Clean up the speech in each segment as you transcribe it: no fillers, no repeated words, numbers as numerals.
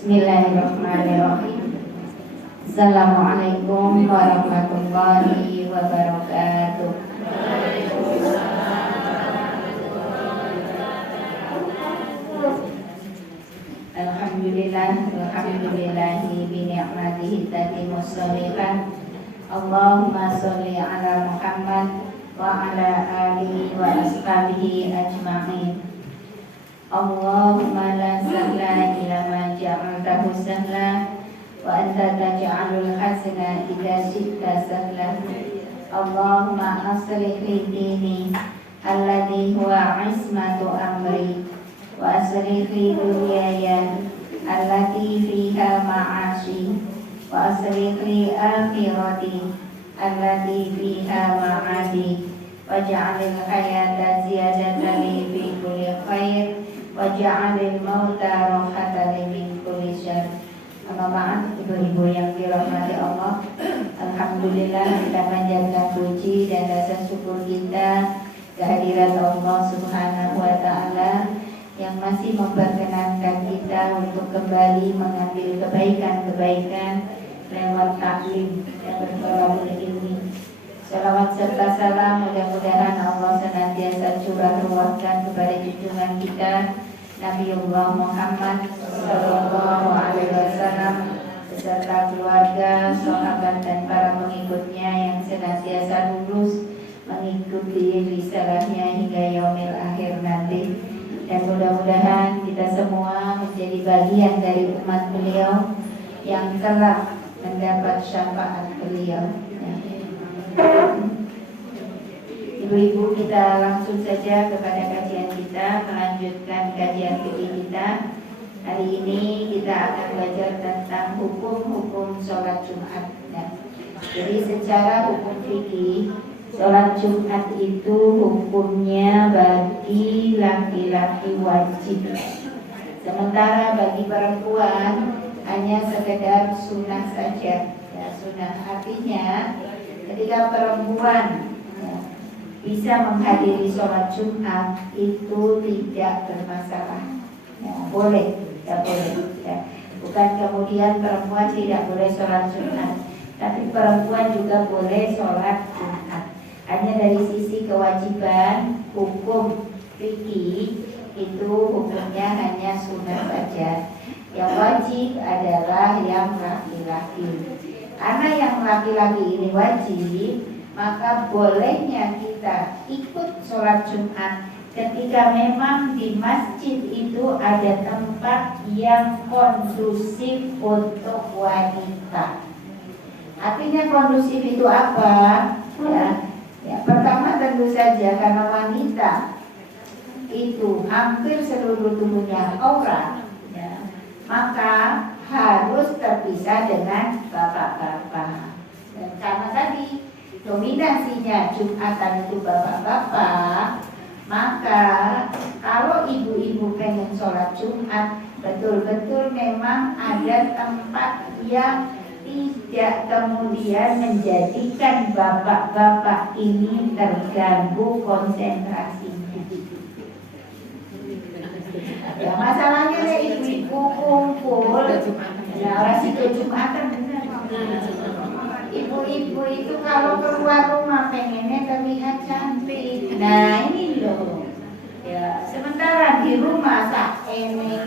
Bismillahirrahmanirrahim. Assalamualaikum warahmatullahi wabarakatuh. Alhamdulillahi bi ni'matihi tatimmus shalihat. Allahumma sholli ala Muhammad wa ala alihi wa ashabihi ajma'in. Allahumma la sahla illa ma ja'altahu sahla wa anta taj'alul hazna idza syi'ta sahla. Allahumma aslih li dini alladhi huwa ismatu amri wa aslih li dunyaya allati fiha ma'ashi wa aslih li akhirati allati fiha ma'adi waj'alil hayata ziyadatan li fi kulli khair waj'alil mauta rahatan li min kulli syarr. Amma ba'd, ibu-ibu yang dirahmati Allah, alhamdulillah kita panjatkan puji dan rasa syukur kita kehadirat Allah Subhanahu wa taala yang masih memperkenankan kita untuk kembali mengambil kebaikan-kebaikan lewat taklim dan bertolak ilmi. Salawat serta salam mudah-mudahan Allah senantiasa curah ruahkan kepada junjungan kita Nabiullah Muhammad Sallallahu Alaihi Wasallam beserta keluarga, sahabat dan para pengikutnya yang senantiasa lurus mengikuti risalahnya hingga yaumil akhir nanti. Dan mudah-mudahan kita semua menjadi bagian dari umat beliau yang telah mendapat syafaat beliau. Ibu-ibu, kita langsung saja kepada kajian kita, melanjutkan kajian fikih kita. Hari ini kita akan belajar tentang hukum-hukum sholat Jumat. Jadi secara hukum fikih, sholat Jumat itu hukumnya bagi laki-laki wajib, sementara bagi perempuan hanya sekedar sunnah saja. Ya, sunnah artinya ketika perempuan bisa menghadiri sholat Jumat itu tidak bermasalah, ya, boleh, ya boleh. Ya. Bukan kemudian perempuan tidak boleh sholat Jumat, tapi perempuan juga boleh sholat Jumat. Hanya dari sisi kewajiban hukum fikih itu hukumnya hanya sunnah saja. Yang wajib adalah yang laki-laki. Karena yang laki-laki ini wajib, maka bolehnya kita ikut sholat Jumat ketika memang di masjid itu ada tempat yang kondusif untuk wanita. Artinya kondusif itu apa? Ya, pertama tentu saja karena wanita itu hampir seluruh tubuhnya aurat, ya, maka harus terpisah dengan bapak-bapak. Dan karena tadi dominasinya Jumatan itu bapak-bapak, maka kalau ibu-ibu pengen sholat Jumat, betul-betul memang ada tempat yang tidak kemudian menjadikan bapak-bapak ini terganggu konsentrasi. Ya, masalahnya ibu-ibu kumpul, ya resiko Jumatan benar. Ibu-ibu itu kalau keluar rumah pengennya terlihat cantik. Nah ini loh, ya, sementara di rumah sak ini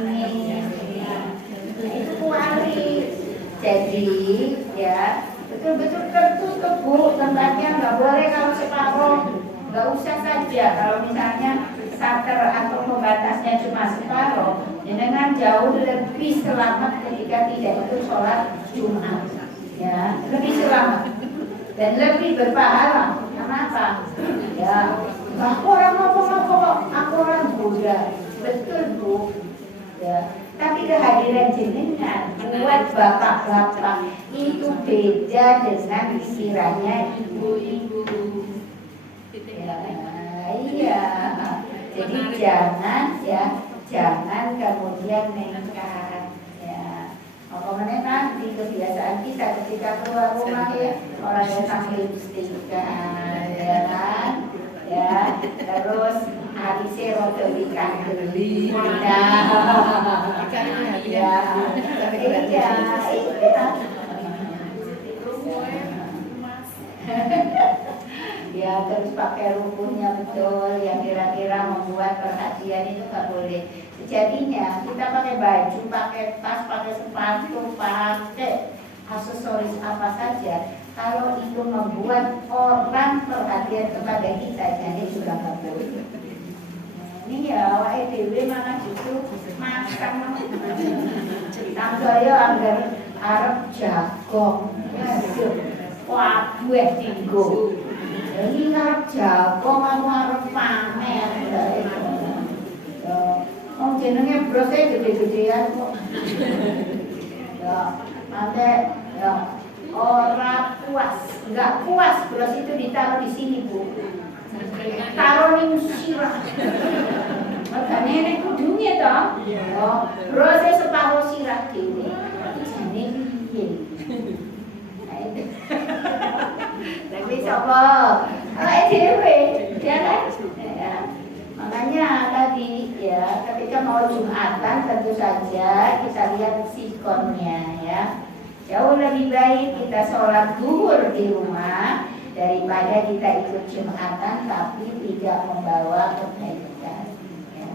itu kuali. Jadi ya betul-betul tertutup Bu, tempatnya nggak boleh kalau separuh, nggak usah saja kalau misalnya shutter atau pembatasnya cuma separuh, dengan jauh lebih selamat ketika tidak ikut sholat Jumat. Ya, lebih selamat dan lebih berpahala. Kenapa? Ya, aku orang ngomong-ngomong, aku orang Buddha, betul Bu. Ya, tapi kehadiran jenengan buat bapak-bapak itu beda dengan pikirannya ibu-ibu. Ya, iya. Jadi jangan kemudian nekat. Pokoknya nanti kebiasaan kita ketika keluar rumah ya orang yang sambil lipstikan, ya kan, ya terus alisnya rodo ikan geli, Ya, iya. Ya, terus pakai rukunnya betul yang kira-kira membuat perhatian itu nggak boleh. Sejatinya kita pakai baju, pakai tas, pakai sepatu, pakai aksesoris apa saja, kalau itu membuat orang perhatian kepada kita, jadi sudah nggak boleh. Ini ya, WDW malah justru makan tangganya anggar Arab jagong, wah gue tinggu. Ini Arab jagong, aku Arab pamer. Oh jenengnya brosnya gede-gedean kok. Ya, nanti ya orang puas, nggak puas bros itu ditaruh di sini bu, taruh di sirah. Makanya ini kudungnya toh, oh, brosnya separuh sirah gini, jadi gini. Nah itu, tapi siapa? EDW, ya kan? Ya. Makanya tadi ya ketika mau Jumatan tentu saja kita lihat sikonnya ya. Jauh lebih baik kita sholat zuhur di rumah daripada kita ikut Jumatan tapi tidak membawa kebaikan. Ya.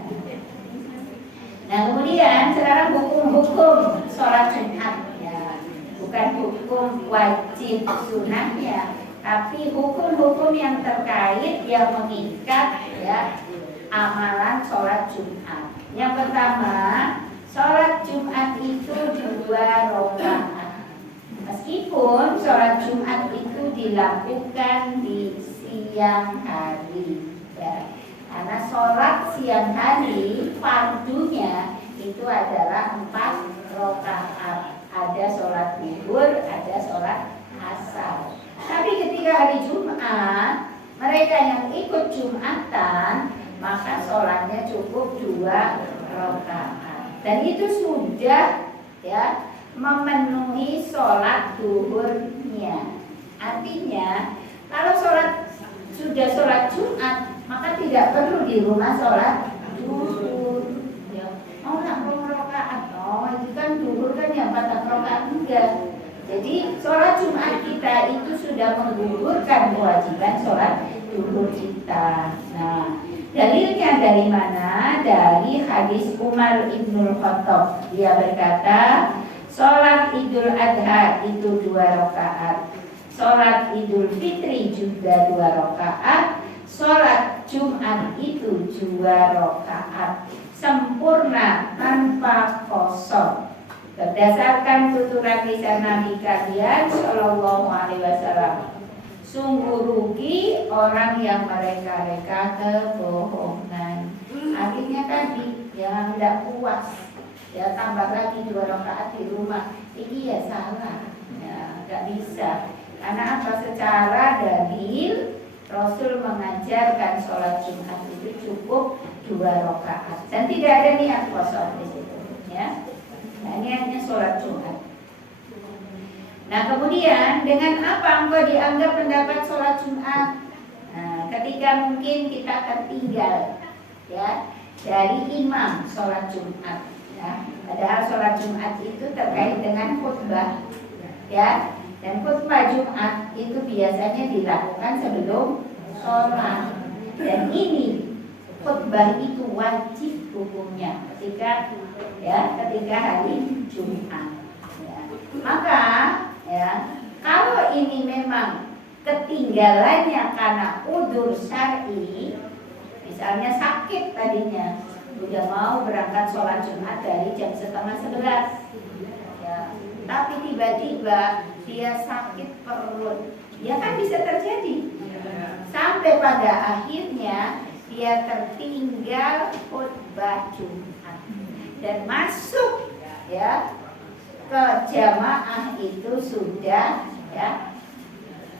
Nah kemudian sekarang hukum-hukum sholat Jumat ya, bukan hukum wajib sunahnya, tapi hukum-hukum yang terkait yang mengikat ya amalan sholat Jumat. Yang pertama, sholat Jumat itu 2 rakaat. Meskipun sholat Jumat itu dilakukan di siang hari, ya. Karena sholat siang hari fardunya itu adalah 4 rakaat. Ada sholat zuhur, ada sholat asar. Tapi ketika hari Jumat, mereka yang ikut Jumatan maka sholatnya cukup 2 rakaat. Dan itu sudah ya memenuhi sholat zuhurnya. Artinya kalau sudah sholat Jumat maka tidak perlu di rumah sholat zuhur. Ya. Oh nak 2 rakaat, oh itu kan zuhur kan yang 4 rakaat enggak. Jadi sholat Jumat kita itu sudah menggugurkan kewajiban sholat zuhur kita. Nah, dalilnya dari mana? Dari hadis Umar Ibnul Khattab. Dia berkata, sholat Idul Adha itu 2 rakaat, sholat Idul Fitri juga 2 rakaat, sholat Jumat itu 2 rakaat, sempurna tanpa kosong. Berdasarkan tuturan lisan Nabi kalian Shallallahu Alaihi Wasallam, sungguh rugi orang yang mereka-reka kebohongan. Akhirnya tadi yang tidak puas, ya tambah lagi 2 rakaat di rumah, ini ya salah, ya nggak bisa. Karena apa? Secara dalil Rasul mengajarkan sholat Jumat itu cukup 2 rakaat dan tidak ada niat kosong di situ, ya. Nah, niatnya sholat Jumat. Nah kemudian dengan apa engkau dianggap mendapat sholat Jumat? Nah ketika mungkin kita tertinggal ya dari imam sholat Jumat ya. Padahal sholat Jumat itu terkait dengan khutbah ya. Dan khutbah Jumat itu biasanya dilakukan sebelum sholat. Dan ini khutbah itu wajib hukumnya ketika hari Jumat ya. Maka ya, kalau ini memang ketinggalannya karena udzur syar'i, misalnya sakit tadinya, udah mau berangkat sholat Jumat dari jam 10:30 ya, tapi tiba-tiba dia sakit perut, ya kan bisa terjadi sampai pada akhirnya dia tertinggal khutbah Jumat dan masuk ya ke jamaah itu sudah ya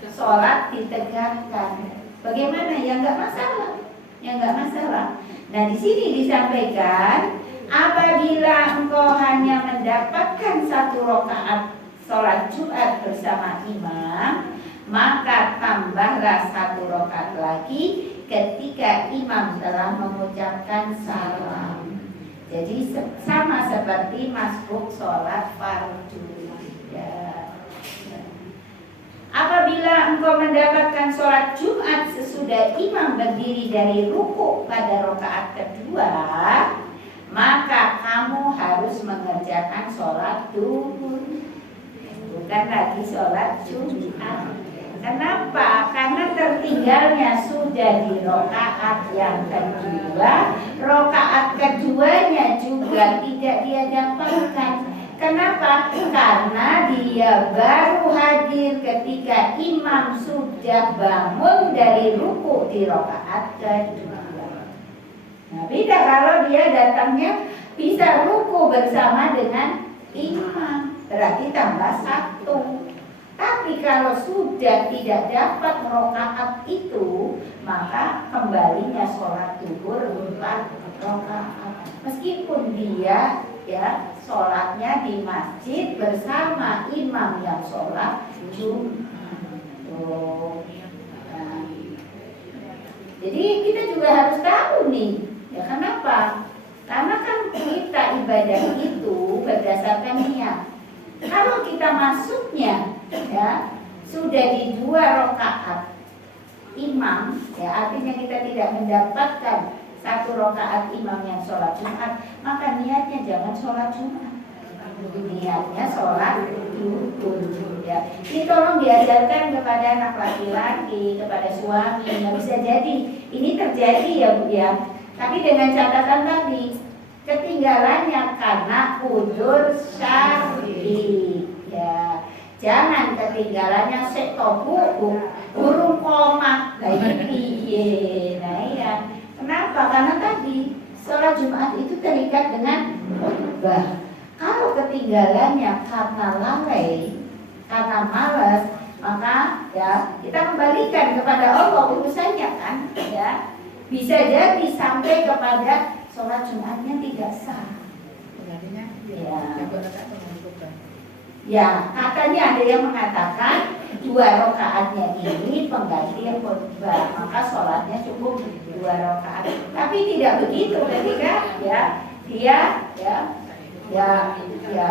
sholat ditegakkan. Bagaimana? Ya nggak masalah. Nah di sini disampaikan apabila engkau hanya mendapatkan 1 rakaat sholat Jumat bersama imam, maka tambahlah 1 rakaat lagi ketika imam telah mengucapkan salam. Jadi sama seperti masbuk sholat fardu. Ya. Apabila engkau mendapatkan sholat Jumat sesudah imam berdiri dari ruku pada rakaat kedua, maka kamu harus mengerjakan sholat duhur, bukan lagi sholat Jumat. Kenapa? Karena tertinggalnya sudah di rakaat yang kedua, rakaat keduanya juga tidak dia dapatkan. Kenapa? Karena dia baru hadir ketika imam sudah bangun dari ruku di rakaat kedua. Nah, beda kalau dia datangnya bisa ruku bersama dengan imam, berarti tambah 1. Tapi kalau sudah tidak dapat rakaat itu, maka kembalinya sholat zuhur 4 rakaat. Meskipun dia ya sholatnya di masjid bersama imam yang sholat Jumat. Nah, jadi kita juga harus tahu nih, ya kenapa? Karena kan kita ibadah itu berdasarkan niat. Kalau kita masuknya ya sudah di 2 rakaat imam, ya artinya kita tidak mendapatkan 1 rakaat imam yang sholat Jumat, maka niatnya jangan sholat Jumat, niatnya sholat duhur. Ya, ini tolong diajarkan kepada anak laki-laki, kepada suami. Nggak bisa jadi ini terjadi ya Bu ya. Tapi dengan catatan tadi, ketinggalannya karena udzur syar'i. Ya, jangan ketinggalannya setobu burung koma. Nah ini nah ya. Kenapa? Karena tadi sholat Jumat itu terikat dengan khutbah. Kalau ketinggalannya karena lalai, karena malas, maka ya kita kembalikan kepada Allah urusannya kan, ya. Bisa jadi sampai kepada sholat Jumatnya tidak sah. Ya, katanya ada yang mengatakan 2 rakaatnya ini pengganti khutbah, maka sholatnya cukup 2 rakaat. Tapi tidak begitu ketika ya dia ya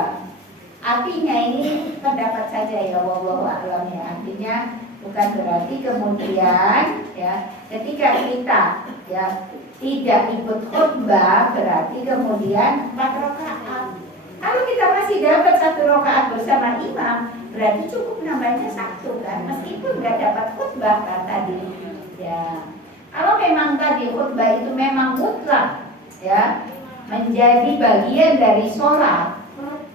artinya ini pendapat saja ya wallahu a'lam ya. Artinya bukan berarti kemudian ya ketika kita ya tidak ikut khutbah berarti kemudian 4 rakaat. Kalau kita masih dapat 1 rakaat bersama imam, berarti cukup nambahnya 1 kan, meskipun nggak dapat khutbah kan tadi. Ya, kalau memang tadi khutbah itu memang mutlak, ya, menjadi bagian dari sholat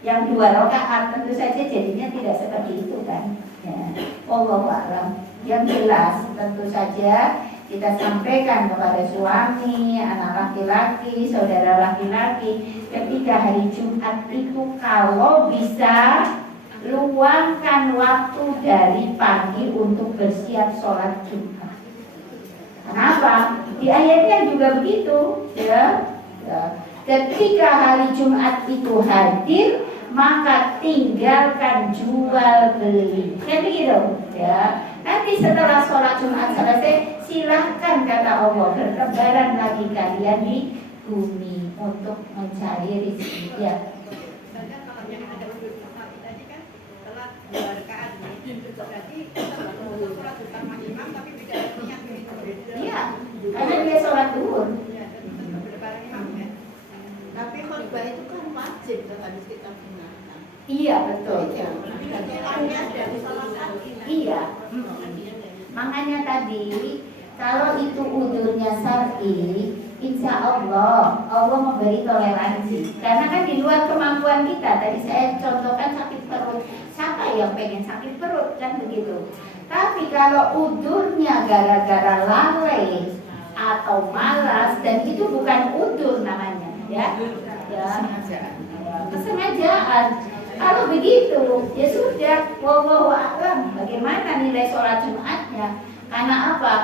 yang 2 rakaat, tentu saja jadinya tidak seperti itu kan. Ya, wallahu a'lam. Yang jelas tentu saja kita sampaikan kepada suami, anak laki-laki, saudara laki-laki, ketika hari Jumat itu kalau bisa luangkan waktu dari pagi untuk bersiap sholat Jumat. Kenapa? Di ayatnya juga begitu, ya. Ketika hari Jumat itu hadir, maka tinggalkan jual beli. Kan begitu, ya. Nanti setelah sholat Jumat selesai, silahkan kata Allah bertebaran lagi kalian di bumi untuk mencari rezeki. Ya. Kalau yang ada tadi kan telat 2 rakaat, berarti sholat utama imam tapi beda niat begitu. Iya, karena dia sholat duhur. Ya, berbareng imam ya. Tapi khutbah itu kan wajib harus kita gunakan. Iya betul. Iya. Makanya tadi kalau itu udurnya syar'i, insya Allah memberi toleransi. Karena kan di luar kemampuan kita. Tadi saya contohkan sakit perut. Siapa yang pengen sakit perut kan begitu. Tapi kalau udurnya gara-gara lalai atau malas, dan itu bukan udur namanya, ya. Kesengajaan. Kalau begitu, ya sudah, wallahu a'lam. Bagaimana nilai sholat Jumatnya? Karena apa?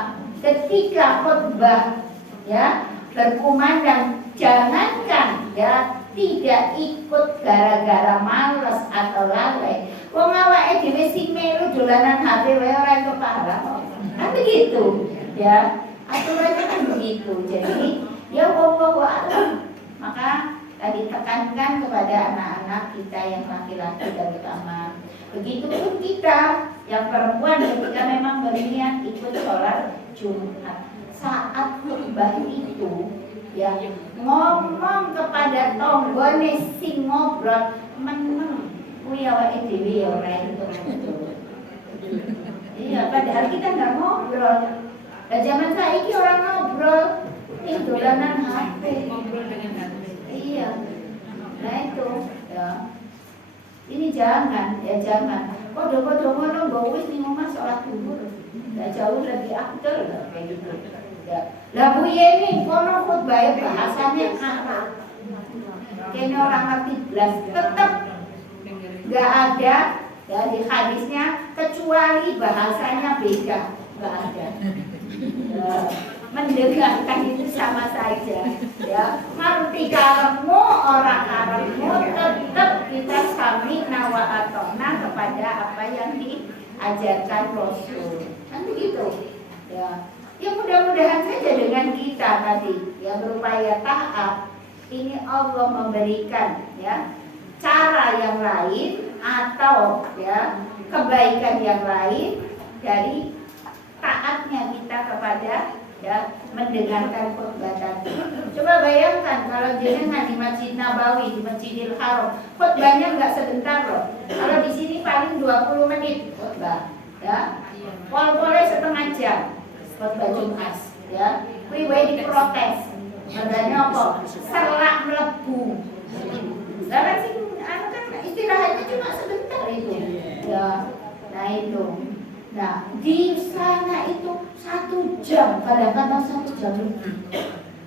Ketika khutbah, ya, berkumandang, jangankan ya tidak ikut gara-gara malas atau lalai. Wong awake dhewe sing melu dolanan HP wae ora kepala kok. Kan begitu, ya. Aturannya kan begitu. Jadi, ya wallahu a'lam. Maka tadi tekankan kepada anak-anak kita yang laki-laki terutama. Begitupun kita yang perempuan ketika memang berniat ikut sholat Jumat, saat khutbah itu ya ngomong kepada tonggone sing ngobrol meneng kuwi awake dhewe ya ora itu. Iya, padahal kita nggak ngobrol. Nah, zaman saiki orang ngobrol, itu dolanan HP. Ngobrol dengan HP. Iya. Nah itu, ya. Ini jangan, ya jangan. Kode-kode ngono mbok wis ning omah salat zuhur. Ya jauh lebih afdal kayak gitu. Ya. Lah Bu Yeni kono khutbah bahasanya Arab. Kayaknya orang ngerti belas tetap nggak ada ya di hadisnya kecuali bahasanya beda, nggak ada. Ya, mendengarkan itu sama saja. Ya, ngerti karepmu orang Arabmu tetap kita sami nawa atona kepada apa yang diajarkan Rasul. Kan begitu. Ya. Ya mudah-mudahan saja dengan kita tadi ya berupaya taat, ini Allah memberikan ya cara yang lain atau ya kebaikan yang lain dari taatnya kita kepada ya mendengarkan khutbah tadi. Coba bayangkan kalau jenengan di Masjid Nabawi, di Masjidil Haram, khutbahnya nggak sebentar loh. Kalau di sini paling 20 menit khutbah, ya. Boleh setengah jam khutbah Jumat, ya. Kuwi wae diprotes. Makanya apa? Selak mlebu. Lah kan sing anu kan istirahatnya cuma sebentar itu. Ya. Nah itu. Nah, di sana itu 1 jam, kadang-kadang 1 jam lebih.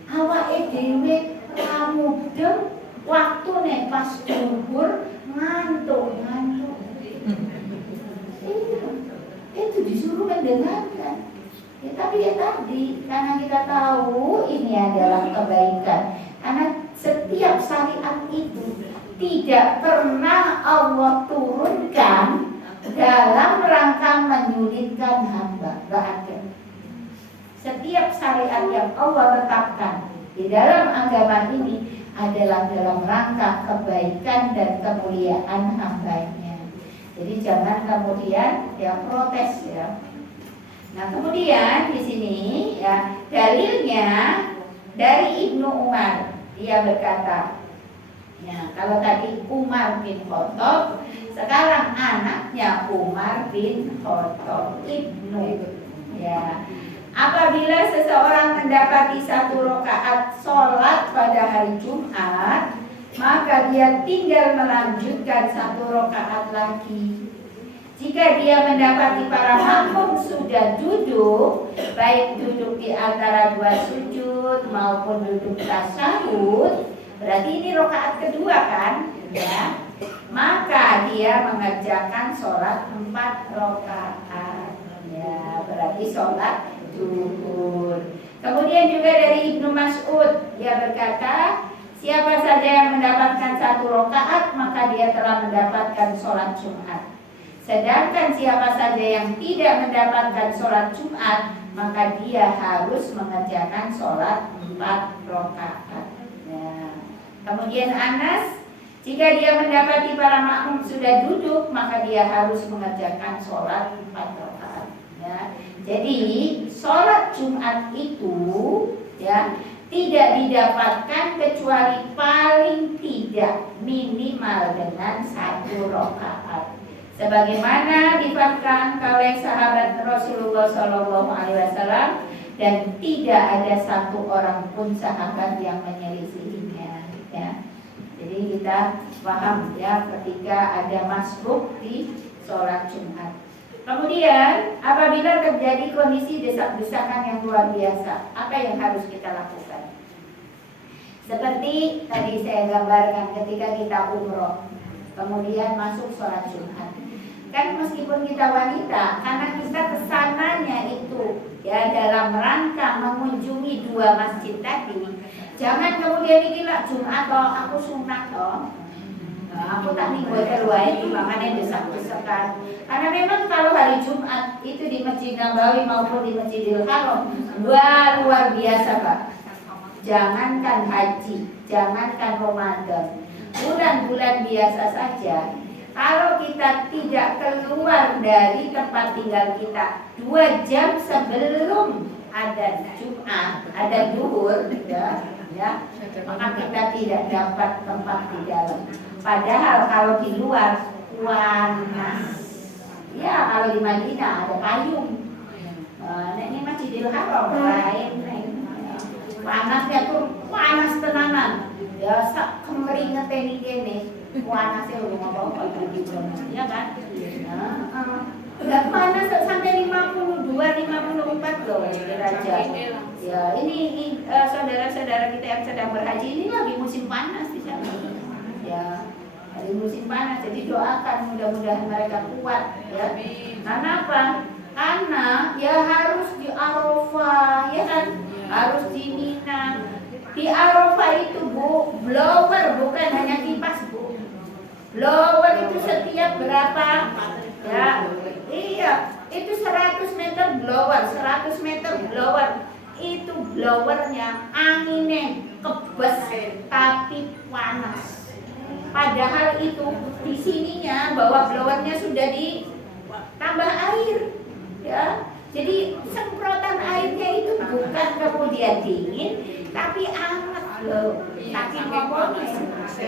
Awake dhewe ramudeng waktu nek pas zuhur ngantuk. Itu disuruh mendengarkan. Ya, tapi ya tadi, karena kita tahu ini adalah kebaikan. Karena setiap syariat itu tidak pernah Allah turunkan dalam rangka menyulitkan hamba, nggak ada. Setiap syariat yang Allah tetapkan di dalam agama ini adalah dalam rangka kebaikan dan kemuliaan hambanya. Jadi jangan kemudian ya protes ya. Nah kemudian di sini ya dalilnya dari Ibnu Umar, dia berkata, ya kalau tadi Umar bin Khattab, sekarang anaknya Umar bin Khattab Ibnu. Ya, apabila seseorang mendapati 1 rakaat sholat pada hari Jumat, maka dia tinggal melanjutkan 1 rakaat lagi. Jika dia mendapati para makmum sudah duduk, baik duduk di antara 2 sujud maupun duduk tasyahud, berarti ini rakaat kedua kan, ya. Maka dia mengerjakan sholat 4 rakaat, ya, berarti sholat zuhur. Kemudian juga dari Ibnu Mas'ud, dia berkata, siapa saja yang mendapatkan 1 rakaat, maka dia telah mendapatkan sholat Jumat. Sedangkan siapa saja yang tidak mendapatkan sholat Jumat, maka dia harus mengerjakan sholat 4 rakaat. Nah, kemudian Anas, jika dia mendapati para makmum sudah duduk, maka dia harus mengerjakan sholat 4 rakaat. Ya. Jadi sholat Jumat itu ya tidak didapatkan kecuali paling tidak minimal dengan 1 rakaat. Sebagaimana difatkan oleh sahabat Rasulullah SAW, dan tidak ada 1 orang pun sahabat yang menyelisihinya. Ya. Jadi kita paham ya ketika ada masbuk di sholat Jumat. Kemudian apabila terjadi kondisi desak-desakan yang luar biasa, apa yang harus kita lakukan? Seperti tadi saya gambarkan ketika kita umroh, kemudian masuk sholat Jumat. Kan meskipun kita wanita, karena kita kesananya itu ya dalam rangka mengunjungi 2 masjid tadi, jangan kemudian dikira Jumat toh aku sunat toh, aku tak nih buat itu makanya desak-desakan. Karena memang kalau hari Jumat itu di Masjid Nabawi maupun di Masjidil Haram luar biasa Pak. jangankan haji, jangankan Ramadan, bulan-bulan biasa saja. Kalau kita tidak keluar dari tempat tinggal kita 2 jam sebelum ada Jumat, ada duhur, ya, maka kita tidak dapat tempat di dalam. Padahal kalau di luar panas. Ya, kalau di Madinah ada payung. Nah, ini Masjidil Haram lain. Panasnya tuh panas tenanan. Ya, sak kemeringet ini panasnya udah ngapa-ngapa gitu. Ya kan? Enggak panas sampai 52, 54 loh derajat. Ya, ini saudara-saudara kita yang sedang berhaji ini lagi musim panas di sana. Ya, lagi musim panas. Jadi doakan mudah-mudahan mereka kuat ya. Karena apa? Karena ya harus di Arafah, ya kan? Harus di Mina. Di Arafah itu Bu, blower bukan hanya kipas Bu. Blower itu setiap berapa? Ya, iya, itu 100 meter blower, 100 meter blower. Itu blowernya anginnya kebes tapi panas. Padahal itu di sininya bahwa blowernya sudah ditambah air, ya. Jadi semprotan airnya itu bukan kemudian dingin, tapi hangat loh. Tapi ngomongnya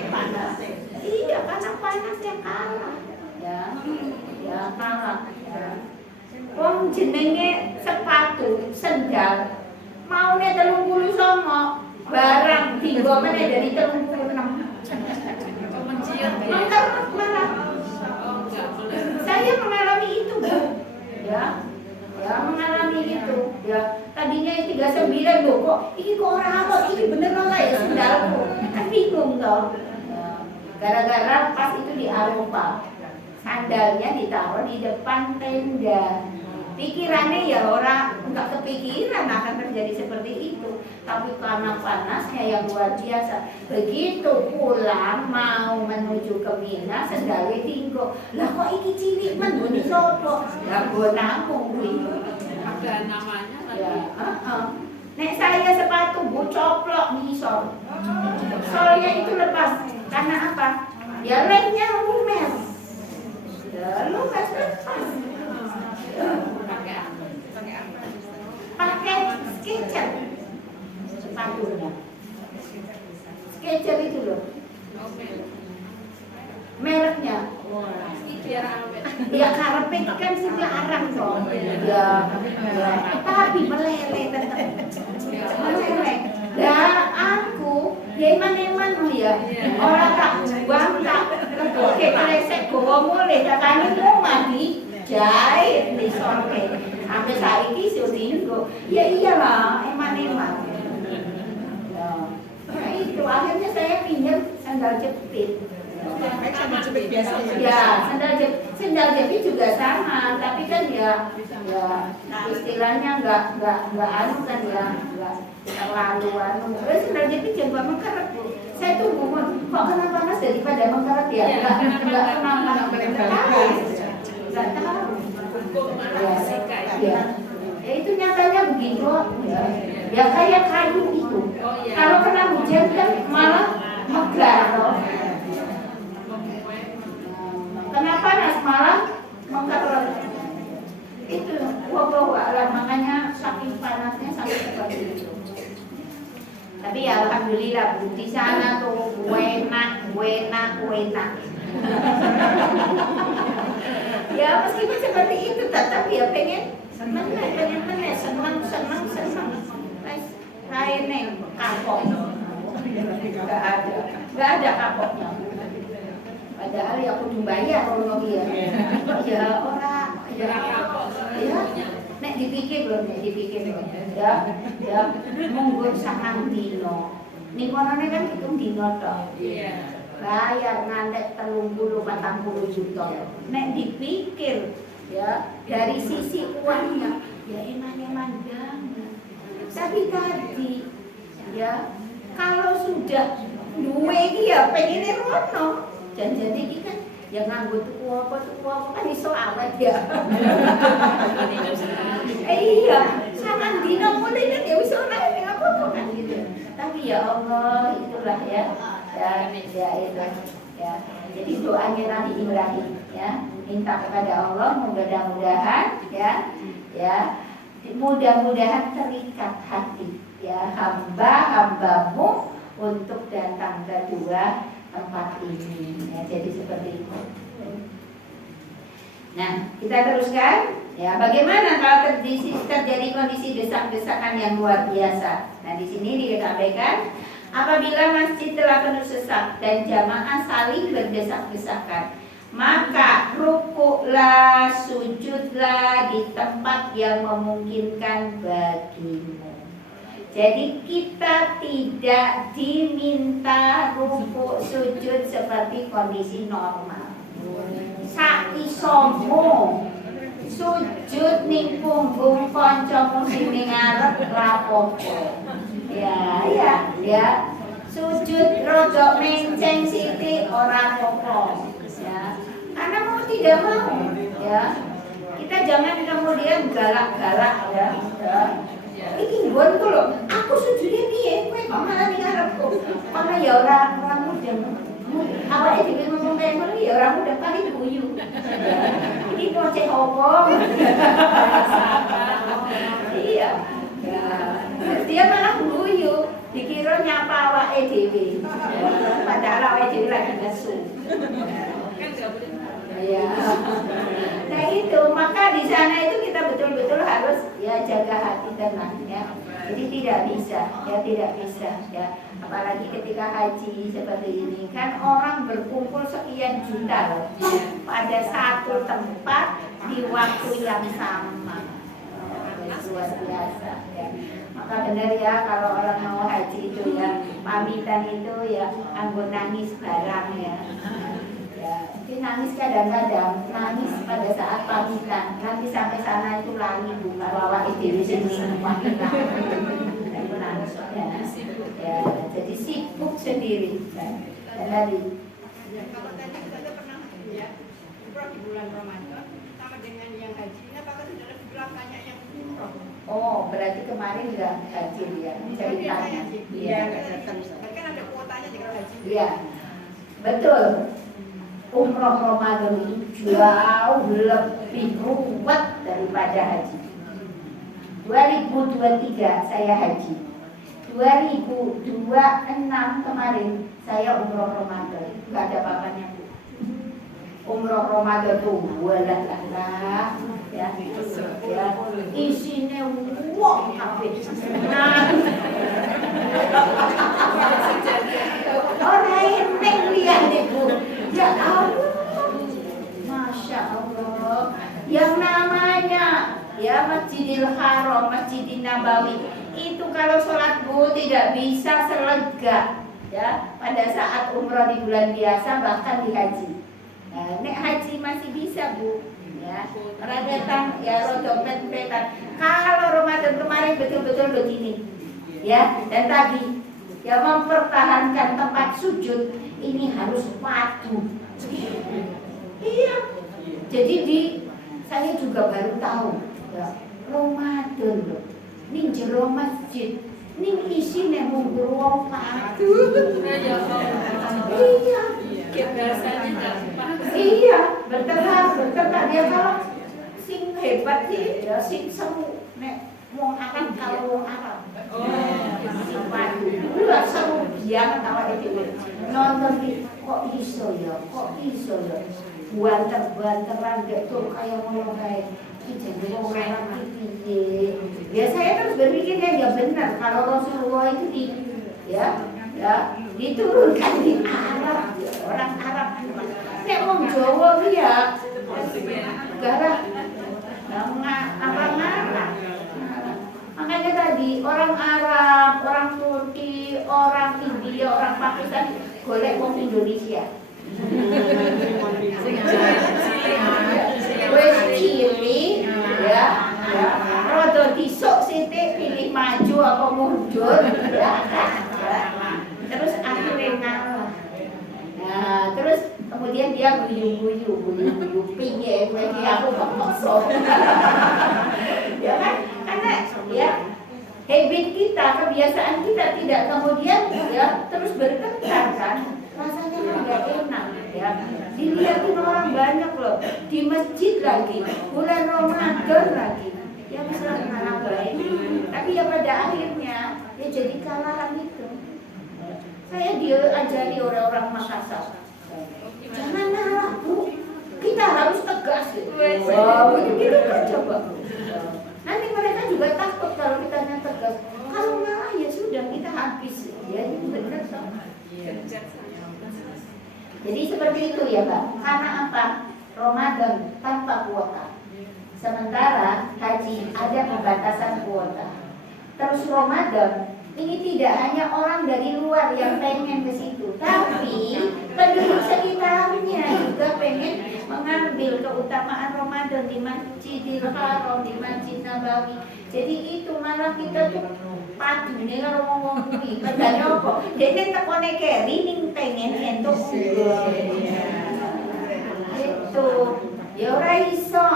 panas. Iya, karena panasnya kalah, ya kalah. Wong jenenge sepatu, sendal, maunya 39, barang tinggal mana dari 36. Mengkerut malah. Saya mengalami itu Bu, ya mengalami itu, ya. Tadinya 39 loh, kok ini kok orang apa? Ini bener nggak ya sendalku? Kan bingung toh. Gara-gara pas itu di Arafah, sandalnya ditaruh di depan tenda. Pikirannya ya orang nggak kepikiran akan terjadi seperti itu, tapi karena panasnya yang luar biasa, begitu pulang mau menuju ke Mina sendalnya tinggo. Lah kok ini cilik mengguni sopo? Lah gue nanggung Ada namanya ya. Nek saya sepatu Bu coplok nih sol. Solnya itu lepas. Karena apa? Ya remnya lumer. Ya lumer lepas. Pakai Skechers sepatunya. Skechers itu loh. Mereknya. Ya karpet kan sih larang dong. Ya. Tapi meleleh tetap. Meleleh. Lah aku ya iman-iman ya. Orang tak buang tak oke kresek bawa mulai takane mau mati jahit di sore. Sampai saiki sudah ya iyalah eman-eman. Nah, itu akhirnya saya pinjam sandal jepit. Ya, sandal jepit juga sama, tapi kan ya istilahnya nggak anu kan ya, nggak terlalu anu. Sandal jepit juga mengkeret Bu. Saya tuh ngomong kok kena panas daripada mengkeret ya, nggak tahu. Ya, itu nyatanya begitu ya kayak kayu itu. Kalau kena hujan kan malah megar loh. Kena panas malah mengkeret. Itu wabah makanya saking panasnya sampai seperti itu. Tapi ya alhamdulillah Bu, di sana tuh enak. Ya meskipun seperti itu tetap ya pengen senang. Lain nih kapok. Gak ada kapoknya. Padahal ya aku bayar kalau dia. Ya orang ya nek dipikir loh. Ya monggo sangang dino. Ning konone kan hitung dino tok. Bayar ngantek 30-40 juta. Nek dipikir ya dari sisi uangnya ya eman-eman banget. Tapi tadi ya kalau sudah duwe iki ya pengen rono. Janjane iki kan ya nganggo tuku apa kan iso awet ya. Iya, sangan dino mulai ya wis ora apa kan gitu. Tapi ya Allah, itulah ya itu ya. Jadi doanya Nabi Ibrahim ya, minta kepada Allah mudah-mudahan mudah-mudahan terikat hati ya hamba-hambamu untuk datang ke dua tempat ini ya, jadi seperti itu. Nah, kita teruskan ya, bagaimana kalau terjadi kondisi desak-desakan yang luar biasa. Nah, di sini disampaikan apabila masjid telah penuh sesak dan jamaah saling berdesak-desakan, maka rukuklah, sujudlah di tempat yang memungkinkan bagimu. Jadi kita tidak diminta rukuk sujud seperti kondisi normal. Saisomu sujud ning punggung kancamu sing ning ngarep rapopo. Ya. Sujud rodok menceng sithik ora apa-apa. Ya. Karena mau tidak mau ya. Kita jangan kemudian galak-galak ya. Iki nggonku lho, aku sujudnya piye? Kowe kok malah ning ngarepku. Karena ya ora mudah. Awake dhewe ngomong kaya ngono ya ora mudah kali guyu. Iki kocek opo? Iya. Dia malah guyu, dikira nyapa awake dhewe. Padahal awake dhewe lagi nesu. Kan enggak boleh. Iya. Nah itu, maka di sana itu kita betul-betul harus ya jaga hati tenang ya. Jadi tidak bisa ya. Apalagi ketika haji seperti ini kan orang berkumpul sekian juta loh pada satu tempat di waktu yang sama. Luar biasa ya. Maka benar ya kalau orang mau haji itu ya pamitan itu ya anggun nangis barang ya. Mungkin nangis kadang-kadang, nangis pada saat pamitan. Nanti sampai sana itu lari buka bawa itu sini pamitan. Itu nangis ya. Jadi sibuk sendiri. Dan tadi. Kalau tadi kita pernah ya umroh di bulan Ramadan sama dengan yang haji. Apakah sudah ada belakangnya yang umroh? Oh, berarti kemarin nggak haji ya? Ceritanya. Iya. Kan ada kuotanya jika haji. Iya, betul. Umroh Ramadan itu jauh lebih ruwet daripada haji. 2023 saya haji. 2026 kemarin saya umroh Ramadan. Gak ada apa-apanya Bu. Umroh Ramadan tuh walah ya. Isinya wong kabeh. Orang yang lihat Bu. Ya Allah, Masya Allah. Yang namanya ya Masjidil Haram, Masjidil Nabawi itu kalau sholat Bu tidak bisa selega ya pada saat umroh di bulan biasa bahkan di haji. Nah, nek haji masih bisa Bu ya. Radatan ya rodok pet-petan. Kalau Ramadan kemarin betul-betul begini ya, dan tadi ya mempertahankan tempat sujud ini harus padu. Iya. Jadi saya juga baru tahu ya, Ramadan loh. Ning jero masjid, ning isine mung wong padu. Iya. Biasanya gampang. Iya, berterang ya kalau sing hebat sih ya sing semu nek wong Arab kalau wong Arab. Sing padu. Lha seru biang awake dhewe. Nonton kok iso ya. Banter-banteran gak tuh kayak ngomong kayak jadi orang piye. Ya saya terus berpikir ya benar kalau Rasulullah itu diturunkan di Arab, orang Arab. Nek wong Jawa ya garah ngarah. Makanya tadi orang Arab, orang Turki, orang India, orang Pakistan golek wong Indonesia. Wes cili ya, rada disuk sithik pilih maju apa mundur ya. Terus akhirnya ngalah. Nah, terus kemudian dia guyu piye kowe iki aku kepeksa. Ya kan? Karena ya habit kita, kebiasaan kita tidak kemudian ya terus bertengkar kan, rasanya kan nggak enak ya. Dilihatin orang banyak loh di masjid lagi, bulan Ramadan lagi, ya misalnya malah baik, tapi ya pada akhirnya ya jadi kalahan itu. Saya diajari orang-orang Makassar, jangan marah Bu, kita harus tegas. Wow, itu kan coba. Nanti mereka juga takut kalau kita tegas. Kalau marah ya sudah kita habis. Ya itu benar toh. Jadi seperti itu ya Pak. Karena apa? Ramadan tanpa kuota. Sementara haji ada pembatasan kuota. Terus Ramadan ini tidak hanya orang dari luar yang pengen ke situ, tapi penduduk sekitarnya juga pengen mengambil keutamaan Ramadan di Masjidil Haram, di Masjid Nabawi. Jadi itu malah kita tuh padu nih kalau ngomong kuwi. Padahal apa? Dene tekone keri ning pengen entuk itu. Ya ora iso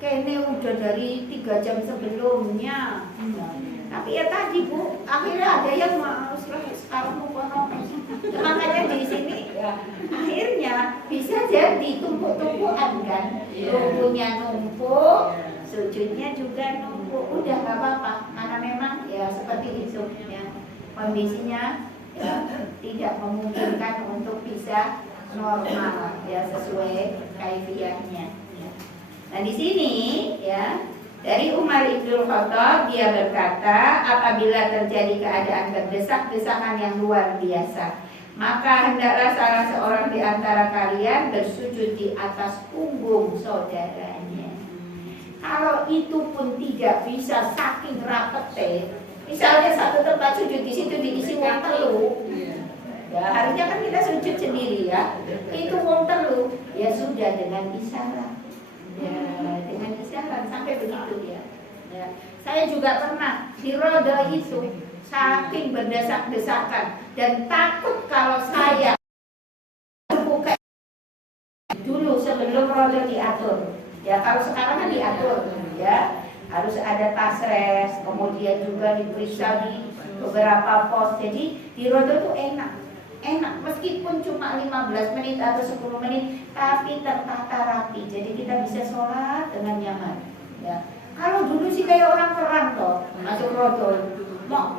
kene udah dari 3 jam sebelumnya. Tapi ya tadi Bu, akhirnya ada yang mau sekarang mau kono. Makanya di sini ya, akhirnya bisa jadi tumpuk-tumpukan kan. Rukunya numpuk, sujudnya juga numpuk. Udah gak apa-apa, karena memang ya seperti itu ya. Kondisinya ya, tidak memungkinkan untuk bisa normal ya sesuai kaifiahnya. Ya. Nah di sini ya. Dari Umar Ibn Khattab dia berkata, apabila terjadi keadaan berdesak-desakan yang luar biasa, maka hendaklah salah seorang di antara kalian bersujud di atas punggung saudaranya. Kalau itu pun tidak bisa saking rapete, misalnya satu tempat sujud di situ diisi wong telu, ya harusnya kan kita sujud sendiri ya. Itu wong telu, ya sudah dengan isyarat. Ya, dengan isyarat sampai begitu ya. Ya. Saya juga pernah di roda itu saking berdesak-desakan dan takut kalau saya buka dulu sebelum roda diatur. Ya kalau sekarang kan diatur ya, harus ada tas res, kemudian juga diperiksa di beberapa pos. Jadi di roda itu enak meskipun cuma 15 menit atau 10 menit tapi tertata rapi, jadi kita bisa sholat dengan nyaman ya. Kalau dulu sih kayak orang perang toh, masuk rodol mau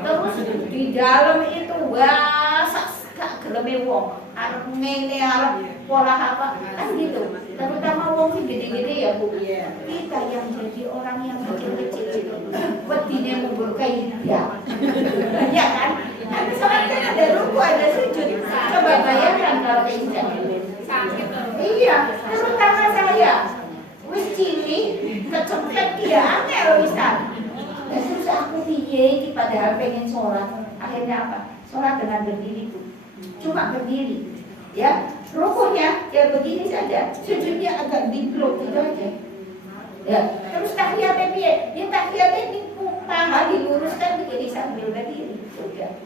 terus di dalam itu wah gak geleme wong arep ngene arep pola apa kan gitu, terutama wong sing gede-gede ya Bu. Kita yang jadi orang yang kecil-kecil itu wedine ngumpul kayak ya kan. Tapi sholatnya ada ruku, ada sujud. Coba bayangkan kalau keinjak. Iya, terutama saya. Wis cilik, kecepet dia angel wisan. Dan terus aku piye padahal pengen sholat. Akhirnya apa? Sholat dengan berdiri Bu. Cuma berdiri. Ya, rukunya ya begini saja. Sujudnya agak diblok gitu aja. Ya, terus tahiyatnya piye? Ya tahiyatnya paha diluruskan begini sambil berdiri. Sudah.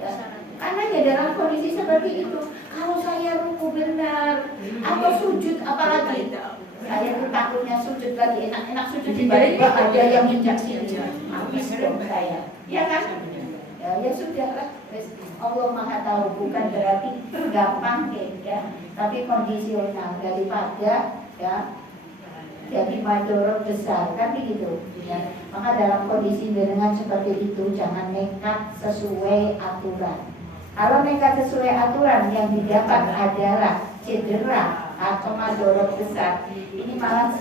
Ya. Karena ya dalam kondisi seperti itu, kalau saya ruku benar atau sujud apalagi, saya tuh takutnya sujud lagi enak-enak sujud tiba-tiba ada yang injak sini, habis dong saya, ya kan? Ya sudah lah, Allah Maha Tahu, bukan berarti gampang ya, tapi kondisional daripada ya. Jadi madorot besar kan begitu ya. Maka dalam kondisi dengan seperti itu jangan nekat sesuai aturan. Kalau nekat sesuai aturan yang didapat adalah cedera atau madorot besar, ini malah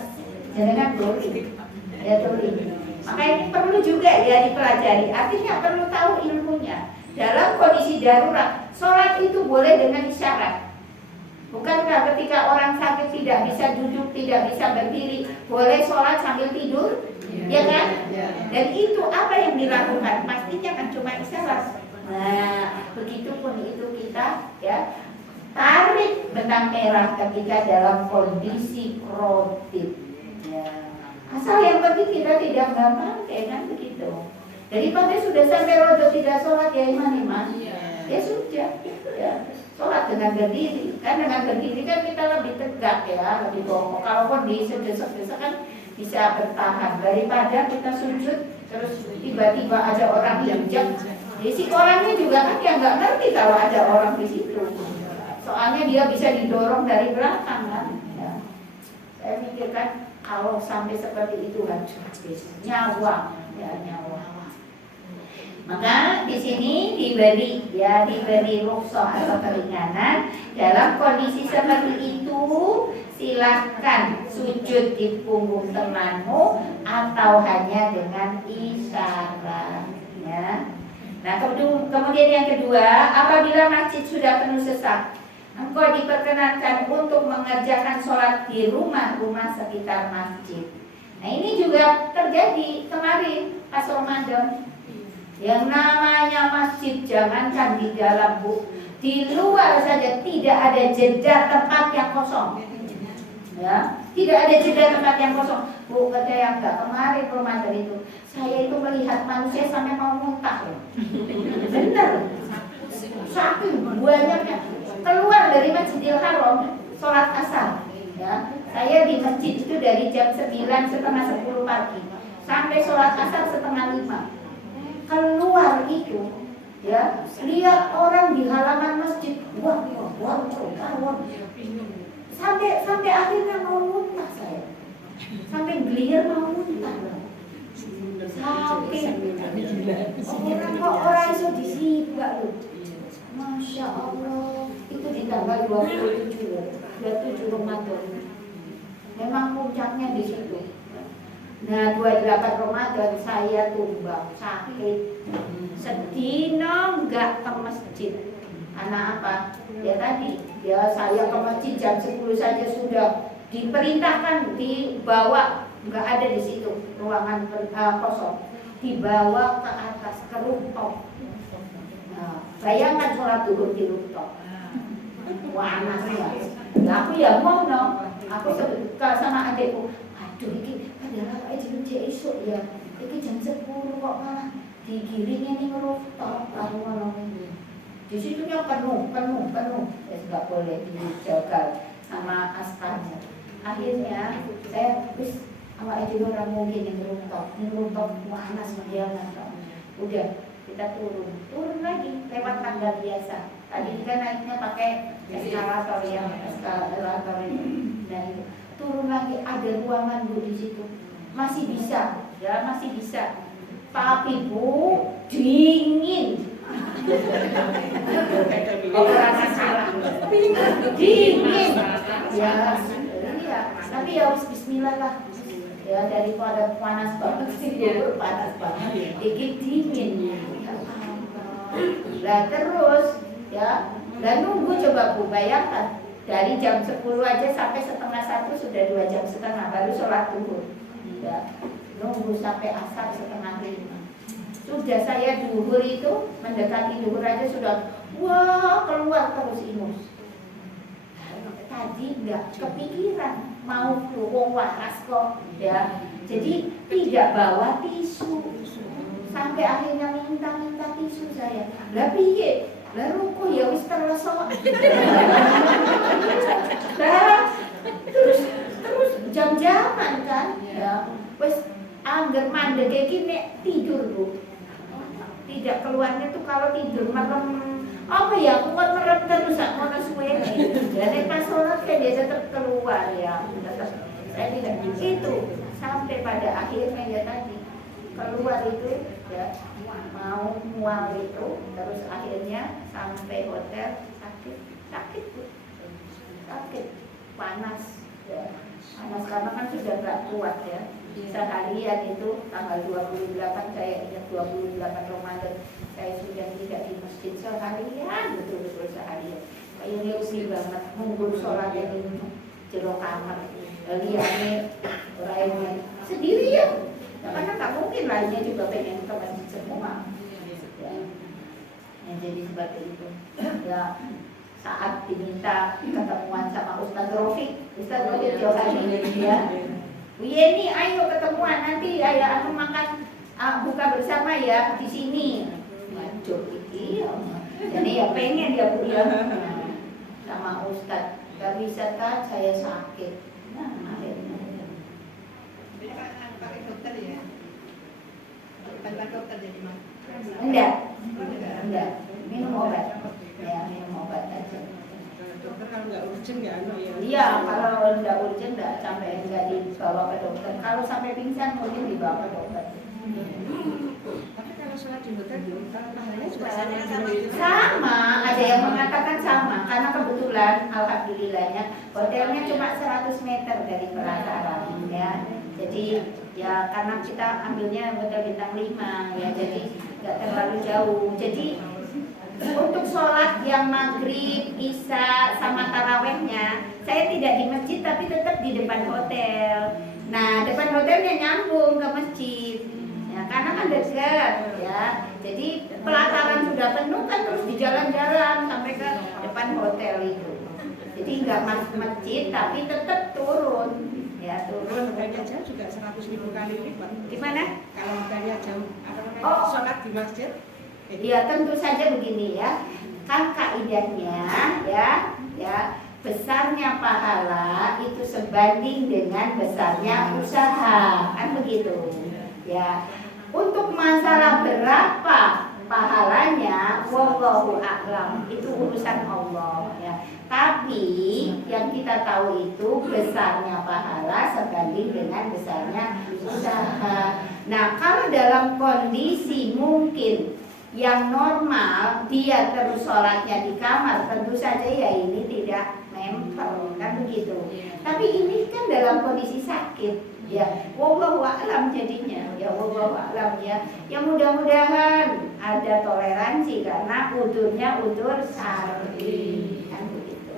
jenengan tuli ya tuli. Maka ini perlu juga ya dipelajari. Artinya perlu tahu ilmunya. Dalam kondisi darurat, sholat itu boleh dengan isyarat. Bukankah ketika orang sakit tidak bisa duduk, tidak bisa berdiri, boleh sholat sambil tidur? Ya kan? Dan itu apa yang dilakukan? Pastinya kan cuma isyarat. Nah, begitupun itu kita ya tarik benang merah ketika dalam kondisi krotik. Ya. Asal yang penting kita tidak gampang, kan begitu. Daripada sudah sampai rodo tidak sholat ya iman. Ya sudah. Ya. Sholat dengan berdiri, kan dengan berdiri kan kita lebih tegak ya, lebih bongkok. Kalau kondisi desak-desak kan bisa bertahan daripada kita sujud terus tiba-tiba ada orang injak. Jadi si orangnya juga kan yang nggak ngerti kalau ada orang di situ. Soalnya dia bisa didorong dari belakang kan. Ya. Saya mikirkan kalau sampai seperti itu kan nyawa, ya nyawa. Maka di sini diberi rukhsah atau keringanan dalam kondisi seperti itu. Silahkan sujud di punggung temanmu atau hanya dengan isyarat. Ya. Nah kemudian yang kedua, apabila masjid sudah penuh sesak, engkau diperkenankan untuk mengerjakan sholat di rumah-rumah sekitar masjid. Nah ini juga terjadi kemarin pas Ramadan. Yang namanya masjid jangankan di dalam di luar saja tidak ada jeda tempat yang kosong. Ya, tidak ada jeda tempat yang kosong. Bu, kata yang enggak kemarin Ramadan itu, saya itu melihat manusia sampai mau muntah. Benar. Saking banyaknya keluar dari Masjidil Haram sholat asar. Ya, saya di masjid itu dari jam 9 setengah 10 pagi sampai sholat asar setengah 5. Keluar itu, ya, lihat orang di halaman masjid, wah, sampai akhirnya mau muntah saya, sampai gelir mau muntah. Sampai orang itu disibak loh. Masya Allah, itu di tanggal 27 Ramadan. Memang puncaknya di situ. Nah 28 Ramadan saya tumbang sakit, sedino nggak ke masjid. Karena apa? Ya tadi, ya saya ke masjid jam 10 saja sudah diperintahkan dibawa, nggak ada di situ ruangan kosong, dibawa ke atas ke rooftop. Nah, bayangkan sholat duhur di rooftop. Panasnya. Ya aku ya mau no, aku sama adikku. Aduh, ini padahal jam esok ya. Ini jam 10 kok malah digiringnya nih rooftop. Aku ngomongin. Di situnya penuh. Ya nggak boleh dijaga sama askarnya. Akhirnya saya awak itu orang mungkin yang rooftop panas banget. Udah kita turun lagi lewat tangga biasa. Tadi kita naiknya pakai eskalator ini. Nah itu turun lagi ada ruangan Bu di situ. Masih bisa. Tapi Bu dingin. Orang salah. Dingin. Ya, iya. Tapi ya bismillah lah. Ya daripada panas banget sih, panas banget. Dikit dingin. Lah terus ya, dan nunggu coba Bu bayangkan dari jam 10 aja sampai setengah 1 sudah 2 jam setengah baru sholat duhur. Ya, nunggu sampai asar setengah 5. Sudah saya duhur itu mendekati duhur aja sudah wah keluar terus ingus. Tadi nggak kepikiran mau wong waras kok ya. Jadi tidak bawa tisu. Sampai akhirnya minta tisu saya. Lah piye? Lah ruko ya wis terlesok. Lah terus jam-jaman kan ya. Wis angger mandek kayak gini tidur Bu. Tidak keluarnya tuh kalau tidur malam apa ya aku kan merem terus ngono suwene. Jadi pas sholat kan dia tetap keluar ya. Tetap saya tidak itu sampai pada akhirnya ya tadi keluar itu ya mau mual itu terus akhirnya sampai hotel sakit panas ya. Panas karena kan sudah nggak kuat ya. Seharian itu tanggal 28 saya ingat 28 Ramadan saya sudah tidak di masjid seharian betul-betul seharian. Kayaknya usil banget munggul sholat yang ini jero kamar liane lainnya sendirian. Nah, karena tak mungkin lainnya juga pengen ke masjid semua. Ya, jadi seperti itu. Ya, saat diminta ketemuan sama Ustaz Rofiq Johani ya. Bu Yeni, ayo ketemuan nanti ayah aku makan buka bersama ya di sini. Waduh, iya. Jadi ya pengen ya Bu ya. Sama Ustaz, gak bisa kan saya sakit. Nah, akhirnya. pakai dokter ya? Tanpa dokter jadi mas? Enggak, minum obat. Ya, minum obat aja. Dokter kalau nggak urgent nggak ya? Iya, kalau nggak urgent nggak dibawa ke dokter. Kalau sampai pingsan mungkin dibawa ke dokter. Tapi kalau sholat di hotel pahalanya juga Pahalanya sama. Sama, ada yang mengatakan sama. Karena kebetulan, alhamdulillahnya, hotelnya cuma 100 meter dari pelataran, ya. Jadi ya karena kita ambilnya hotel bintang 5, ya, jadi nggak terlalu jauh. Jadi untuk sholat yang maghrib, isya, sama tarawehnya, saya tidak di masjid tapi tetap di depan hotel. Nah, depan hotelnya nyambung ke masjid, ya, karena kan dekat, ya. Jadi pelataran sudah penuh kan terus di jalan-jalan sampai ke depan hotel itu. Jadi nggak masuk masjid tapi tetap turun, ya, Kalau turun. hotelnya jauh juga 100.000 kali lipat. Gimana? Kalau hotelnya jauh, Oh. sholat di masjid. Ya tentu saja begini ya, kan kaidahnya ya besarnya pahala itu sebanding dengan besarnya usaha, kan begitu ya. Untuk masalah berapa pahalanya, wallahu a'lam, itu urusan Allah ya. Tapi yang kita tahu itu besarnya pahala sebanding dengan besarnya usaha. Nah, kalau dalam kondisi mungkin yang normal dia terus sholatnya di kamar, tentu saja ya ini tidak nempel, kan begitu. Tapi ini kan dalam kondisi sakit, ya wallahu a'lam jadinya, ya wallahu a'lam ya. Yang mudah-mudahan ada toleransi karena udurnya udur syar'i, kan begitu.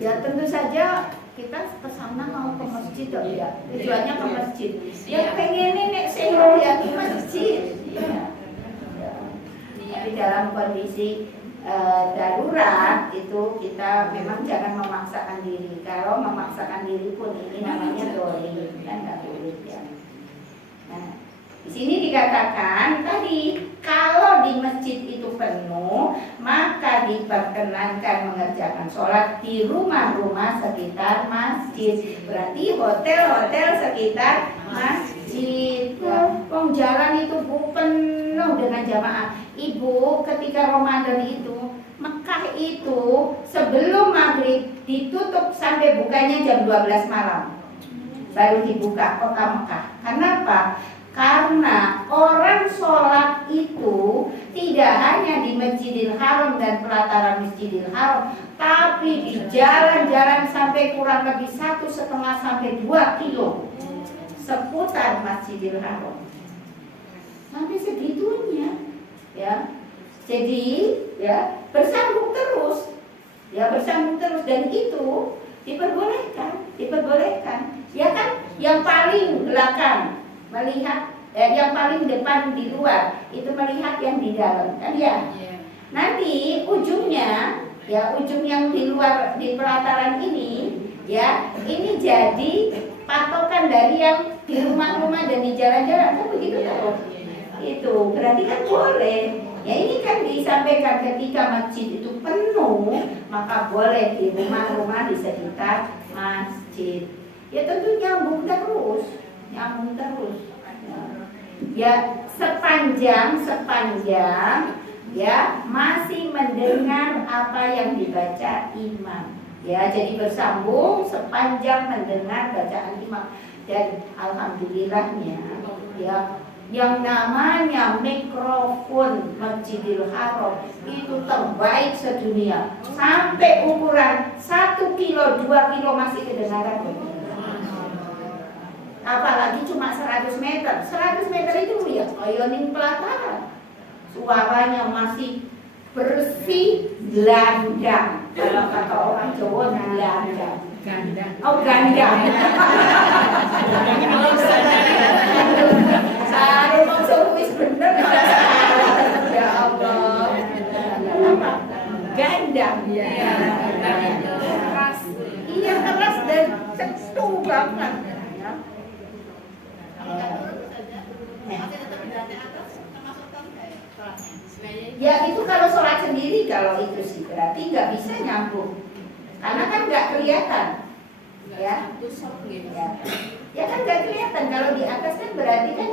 Ya tentu saja kita ke sana mau ke masjid dong ya, tujuannya ke masjid. Ya pengen nek sehat ya ke masjid. Ya. Tapi dalam kondisi darurat itu kita memang jangan memaksakan diri. Kalau memaksakan diri pun ini namanya dolim, kan nggak boleh ya. Nah, di sini dikatakan tadi kalau di masjid itu penuh, maka diperkenankan mengerjakan sholat di rumah-rumah sekitar masjid. Berarti hotel-hotel sekitar masjid. Wong jalan itu penuh dengan jamaah. Ibu ketika Ramadan itu Mekah itu sebelum maghrib ditutup sampai bukanya jam 12 malam. Baru dibuka kota Mekah. Kenapa? Karena orang sholat itu tidak hanya di Masjidil Haram dan pelataran Masjidil Haram, tapi di jalan-jalan sampai kurang lebih 1,5 sampai 2 kilo seputar Masjidil Haram. Sampai segitunya, ya. Jadi, ya bersambung terus, dan itu diperbolehkan, ya kan? Yang paling belakang melihat, yang paling depan di luar itu melihat yang di dalam, kan ya? Nanti ujungnya, ya ujung yang di luar di pelataran ini, ya ini jadi patokan dari yang di rumah-rumah dan di jalan-jalan, kan begitu tahu? Itu berarti kan boleh. Ya ini kan disampaikan ketika masjid itu penuh, maka boleh di rumah-rumah di sekitar masjid. Ya tentu nyambung terus. Ya sepanjang ya masih mendengar apa yang dibaca imam. Ya jadi bersambung sepanjang mendengar bacaan imam. Dan alhamdulillahnya ya yang namanya mikrofon Masjidil Haram itu terbaik sedunia, sampai ukuran 1 kilo 2 kilo masih kedengaran. Apalagi cuma 100 meter. 100 meter itu ya oyonin pelataran, suaranya masih bersih, gelandang. Kalau kata orang Jawa gelandang. Oh gandang. Saya mau service bener. Ya Allah. Gandang. Iya keras dan cetu banget. Ya itu kalau sholat sendiri, kalau itu sih berarti nggak bisa nyambung, karena kan nggak kelihatan. Ya. Satu sok gitu. Ya kan nggak kelihatan kalau di atas kan berarti kan,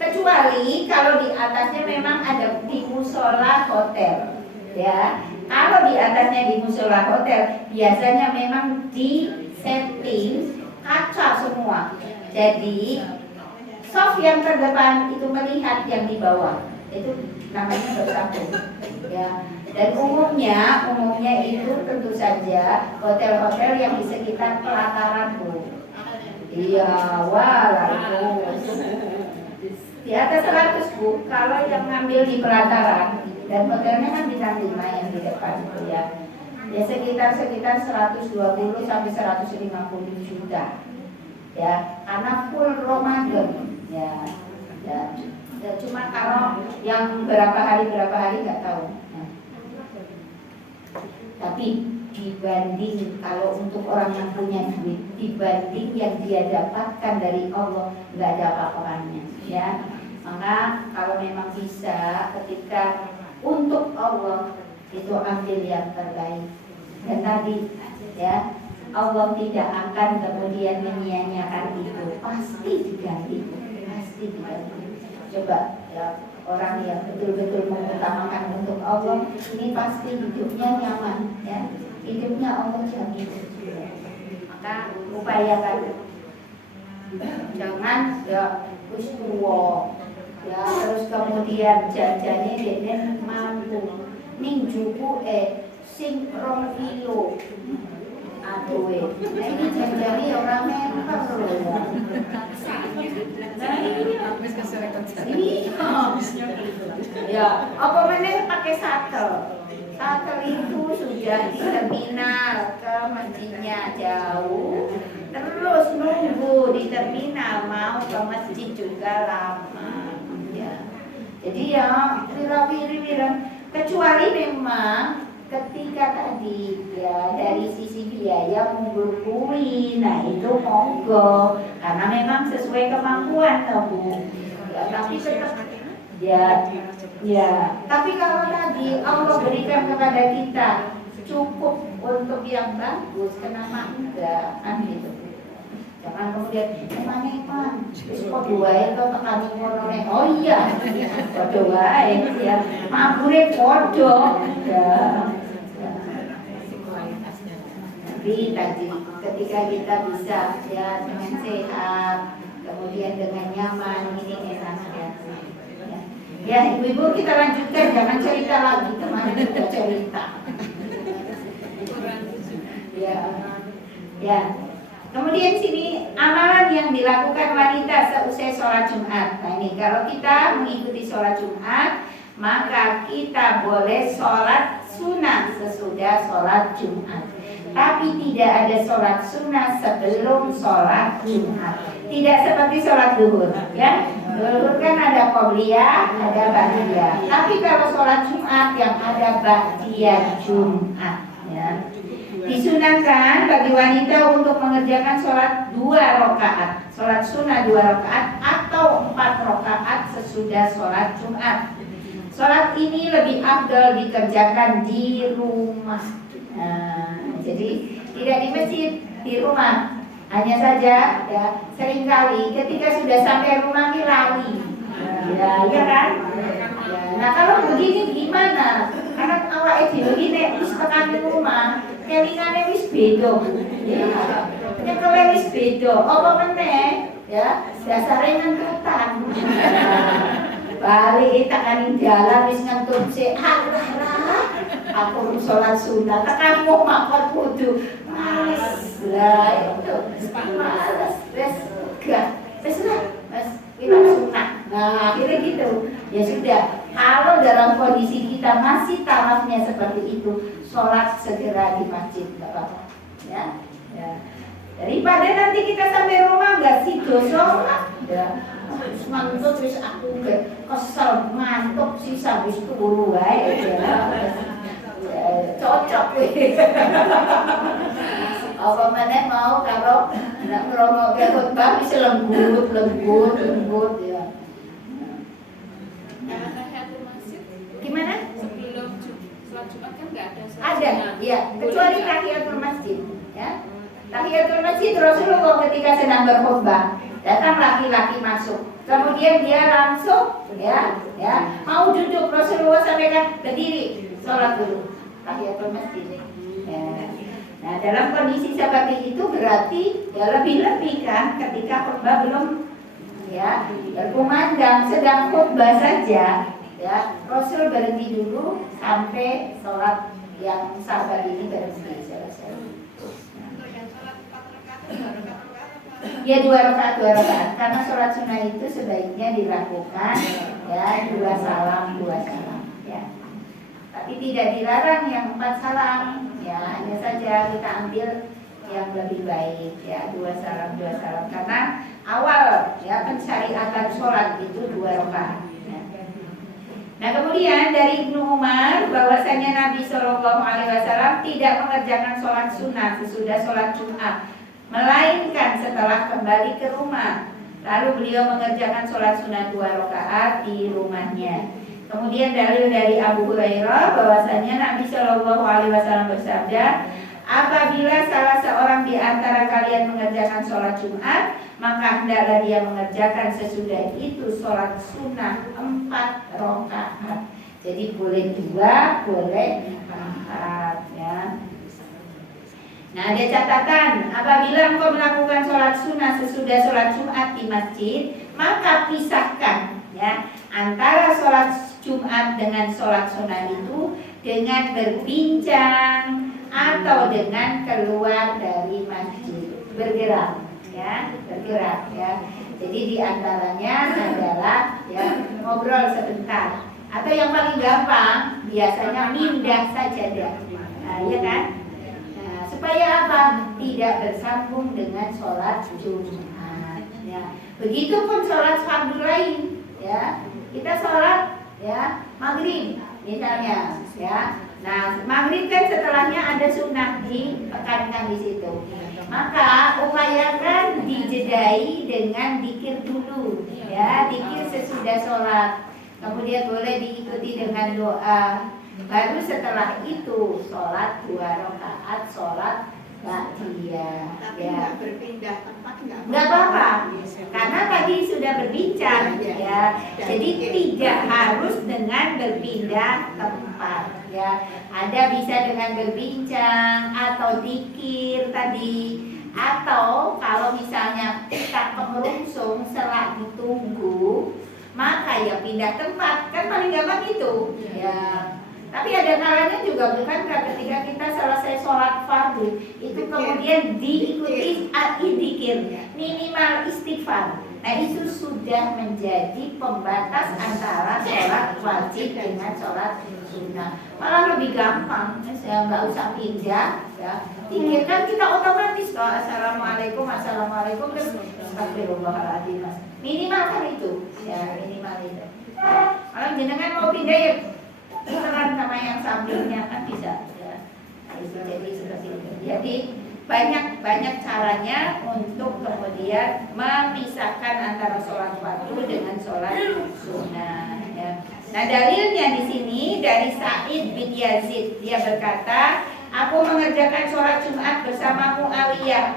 kecuali kalau di atasnya memang ada di musola hotel. Ya, kalau di atasnya di musola hotel biasanya memang di setting kaca semua. Jadi soft yang terdepan itu melihat yang di bawah, itu namanya bersambung. Ya, dan umumnya itu tentu saja hotel-hotel yang di sekitar pelataran Bu. Iya, wah itu di atas 100 Bu. Kalau yang ngambil di pelataran, dan hotelnya kan bintang 5 yang di depan itu ya. Ya sekitar 120 sampai 150 juta. Ya, karena full Ramadan. Ya. Cuma kalau yang berapa hari nggak tahu. Nah. Tapi dibanding kalau untuk orang yang punya duit, dibanding yang dia dapatkan dari Allah, nggak ada apa-apanya. Ya, maka kalau memang bisa ketika untuk Allah itu ambil yang terbaik. Dan tadi ya, Allah tidak akan kemudian menyia-nyiakan itu, pasti diganti. Coba ya, orang yang betul-betul mengutamakan untuk Allah, ini pasti hidupnya nyaman ya, hidupnya Allah jamin. Maka upayakan, jangan ya tua ya, terus kemudian janjane dene mampu ning juku sing 2 kilo. Aduh, nah ini janjane orang member loh ya. Nah ini ya, apa meneh pakai shuttle. Shuttle itu sudah di terminal ke masjidnya jauh, terus nunggu di terminal mau ke masjid juga lama. Ya. Jadi ya wira-wira, kecuali memang ketika tadi ya dari sisi biaya mundur kuwi, nah itu monggo karena memang sesuai kemampuan toh Bu. Ya, tapi tetap ya, tapi kalau tadi Allah berikan kepada kita cukup untuk yang bagus, kenapa enggak kan gitu. Jangan kemudian emang wis padha wae to tekani ngono nek. Oh iya, padha wae ya. Mabure padha. Ya. Tapi tadi ketika kita bisa ya dengan sehat, kemudian dengan nyaman, ini enak ya. Ya ibu-ibu kita lanjutkan, jangan cerita lagi, kemarin sudah cerita. Ya. Kemudian sini amalan yang dilakukan wanita seusai sholat Jumat. Nah ini kalau kita mengikuti sholat Jumat, maka kita boleh sholat sunnah sesudah sholat Jumat. Tapi tidak ada sholat sunnah sebelum sholat Jumat. Tidak seperti sholat duhur, ya. Duhur kan ada qobliyah, ada ba'diyah. Tapi kalau sholat Jumat yang ada ba'diyah Jumat, ya. Disunahkan bagi wanita untuk mengerjakan sholat 2 rakaat, sholat sunnah 2 rakaat atau 4 rakaat sesudah sholat Jumat. Sholat ini lebih afdal dikerjakan di rumah. Nah, jadi tidak di masjid, di rumah. Hanya saja ya seringkali ketika sudah sampai rumah ini lari. Ya kan? Ya, nah kalau begini gimana? Anak awak itu begini wis tekan rumah, kelingane wis beda. Ya. Nyekele wis beda. Apa meneh? Ya, dasare ngentutan. Balik tekan dalan wis ngentut sik. Aku sholat sunnah, tekanmu makot kudu males lah itu, males, wes kita sunnah. Nah akhirnya gitu, ya sudah. Kalau dalam kondisi kita masih tarafnya seperti itu, sholat segera di masjid, nggak apa-apa. Ya. Daripada nanti kita sampai rumah nggak sih sholat, ya. Mantut wis aku kesel ngantuk sih habis turu wae ya. Cocok apa mana mau kalau nak ngerongok ke khutbah bisa lembut ya. Gimana? Sebelum sholat Jumat kan nggak ada sholat ada, sunnah. ya kecuali tahiyatul masjid ya. tahiyatul masjid Rasulullah ketika sedang berkhutbah, datang laki-laki masuk. Kemudian dia langsung ya mau duduk, Rasulullah sampaikan berdiri, sholat dulu tahiyatul masjid. Ya. Nah, dalam kondisi seperti itu berarti ya lebih-lebih kan ketika khutbah belum ya berkumandang, sedang khutbah saja ya Rasul berhenti dulu sampai sholat yang sahabat ini berhenti selesai. Untuk yang sholat 4 rakaat, 2 rakaat apa? Ya 2 rakaat karena sholat sunnah itu sebaiknya dilakukan ya 2 salam ya. Tapi tidak dilarang yang 4 salam ya, hanya saja kita ambil yang lebih baik ya 2 salam karena awal ya pensyariatan sholat itu 2 rakaat. Nah kemudian dari Ibnu Umar bahwasanya Nabi Shallallahu Alaihi Wasallam tidak mengerjakan sholat sunnah sesudah sholat Jumat, melainkan setelah kembali ke rumah. Lalu beliau mengerjakan sholat sunnah 2 rakaat di rumahnya. Kemudian dalil dari Abu Hurairah bahwasanya Nabi Shallallahu Alaihi Wasallam bersabda, apabila salah seorang di antara kalian mengerjakan sholat Jumat, maka hendaklah dia mengerjakan sesudah itu sholat sunnah 4 rakaat. Jadi boleh 2, boleh 4 ya. Nah ada catatan, apabila engkau melakukan sholat sunnah sesudah sholat Jumat di masjid, maka pisahkan ya antara sholat Jumat dengan sholat sunnah itu dengan berbincang atau dengan keluar dari masjid, bergerak ya. Jadi diantaranya adalah ya ngobrol sebentar, atau yang paling gampang biasanya mindah sajadah, ya kan? Nah, supaya apa? Tidak bersambung dengan sholat Jumat. Ya. Begitupun sholat fardu lain, ya kita sholat ya maghrib misalnya ya. Nah maghrib kan setelahnya ada sunnah ditekankan di situ. Maka upayakan dijedai dengan dikir dulu ya, dikir sesudah sholat. Kemudian boleh diikuti dengan doa. Baru setelah itu sholat 2 rakaat sholat ba'diyah. Tapi nggak berpindah tempat Nggak apa-apa, karena tadi sudah berbincang ya. Jadi tidak harus dengan berpindah tempat ya. Ada bisa dengan berbincang atau dikir tadi, atau kalau misalnya kita kemerungsung setelah ditunggu, maka ya pindah tempat, kan paling gampang itu ya. Tapi ada kalanya juga bukankah ketika kita selesai sholat fardu itu kemudian diikuti dzikir minimal istighfar. Nah itu sudah menjadi pembatas antara sholat wajib dengan sholat sunnah. Malah lebih gampang, saya nggak usah pindah ya. Dzikir kan kita otomatis kalau assalamualaikum terus astagfirullahaladzim. Minimal kan itu ya, minimal itu. Kalau jenengan mau pindah ya tukeran sama yang sampingnya kan bisa ya. Jadi seperti itu. Jadi banyak caranya untuk kemudian memisahkan antara sholat fardu dengan sholat sunnah ya. Nah dalilnya di sini dari Sa'id bin Yazid, dia berkata, aku mengerjakan sholat Jumat bersama Muawiyah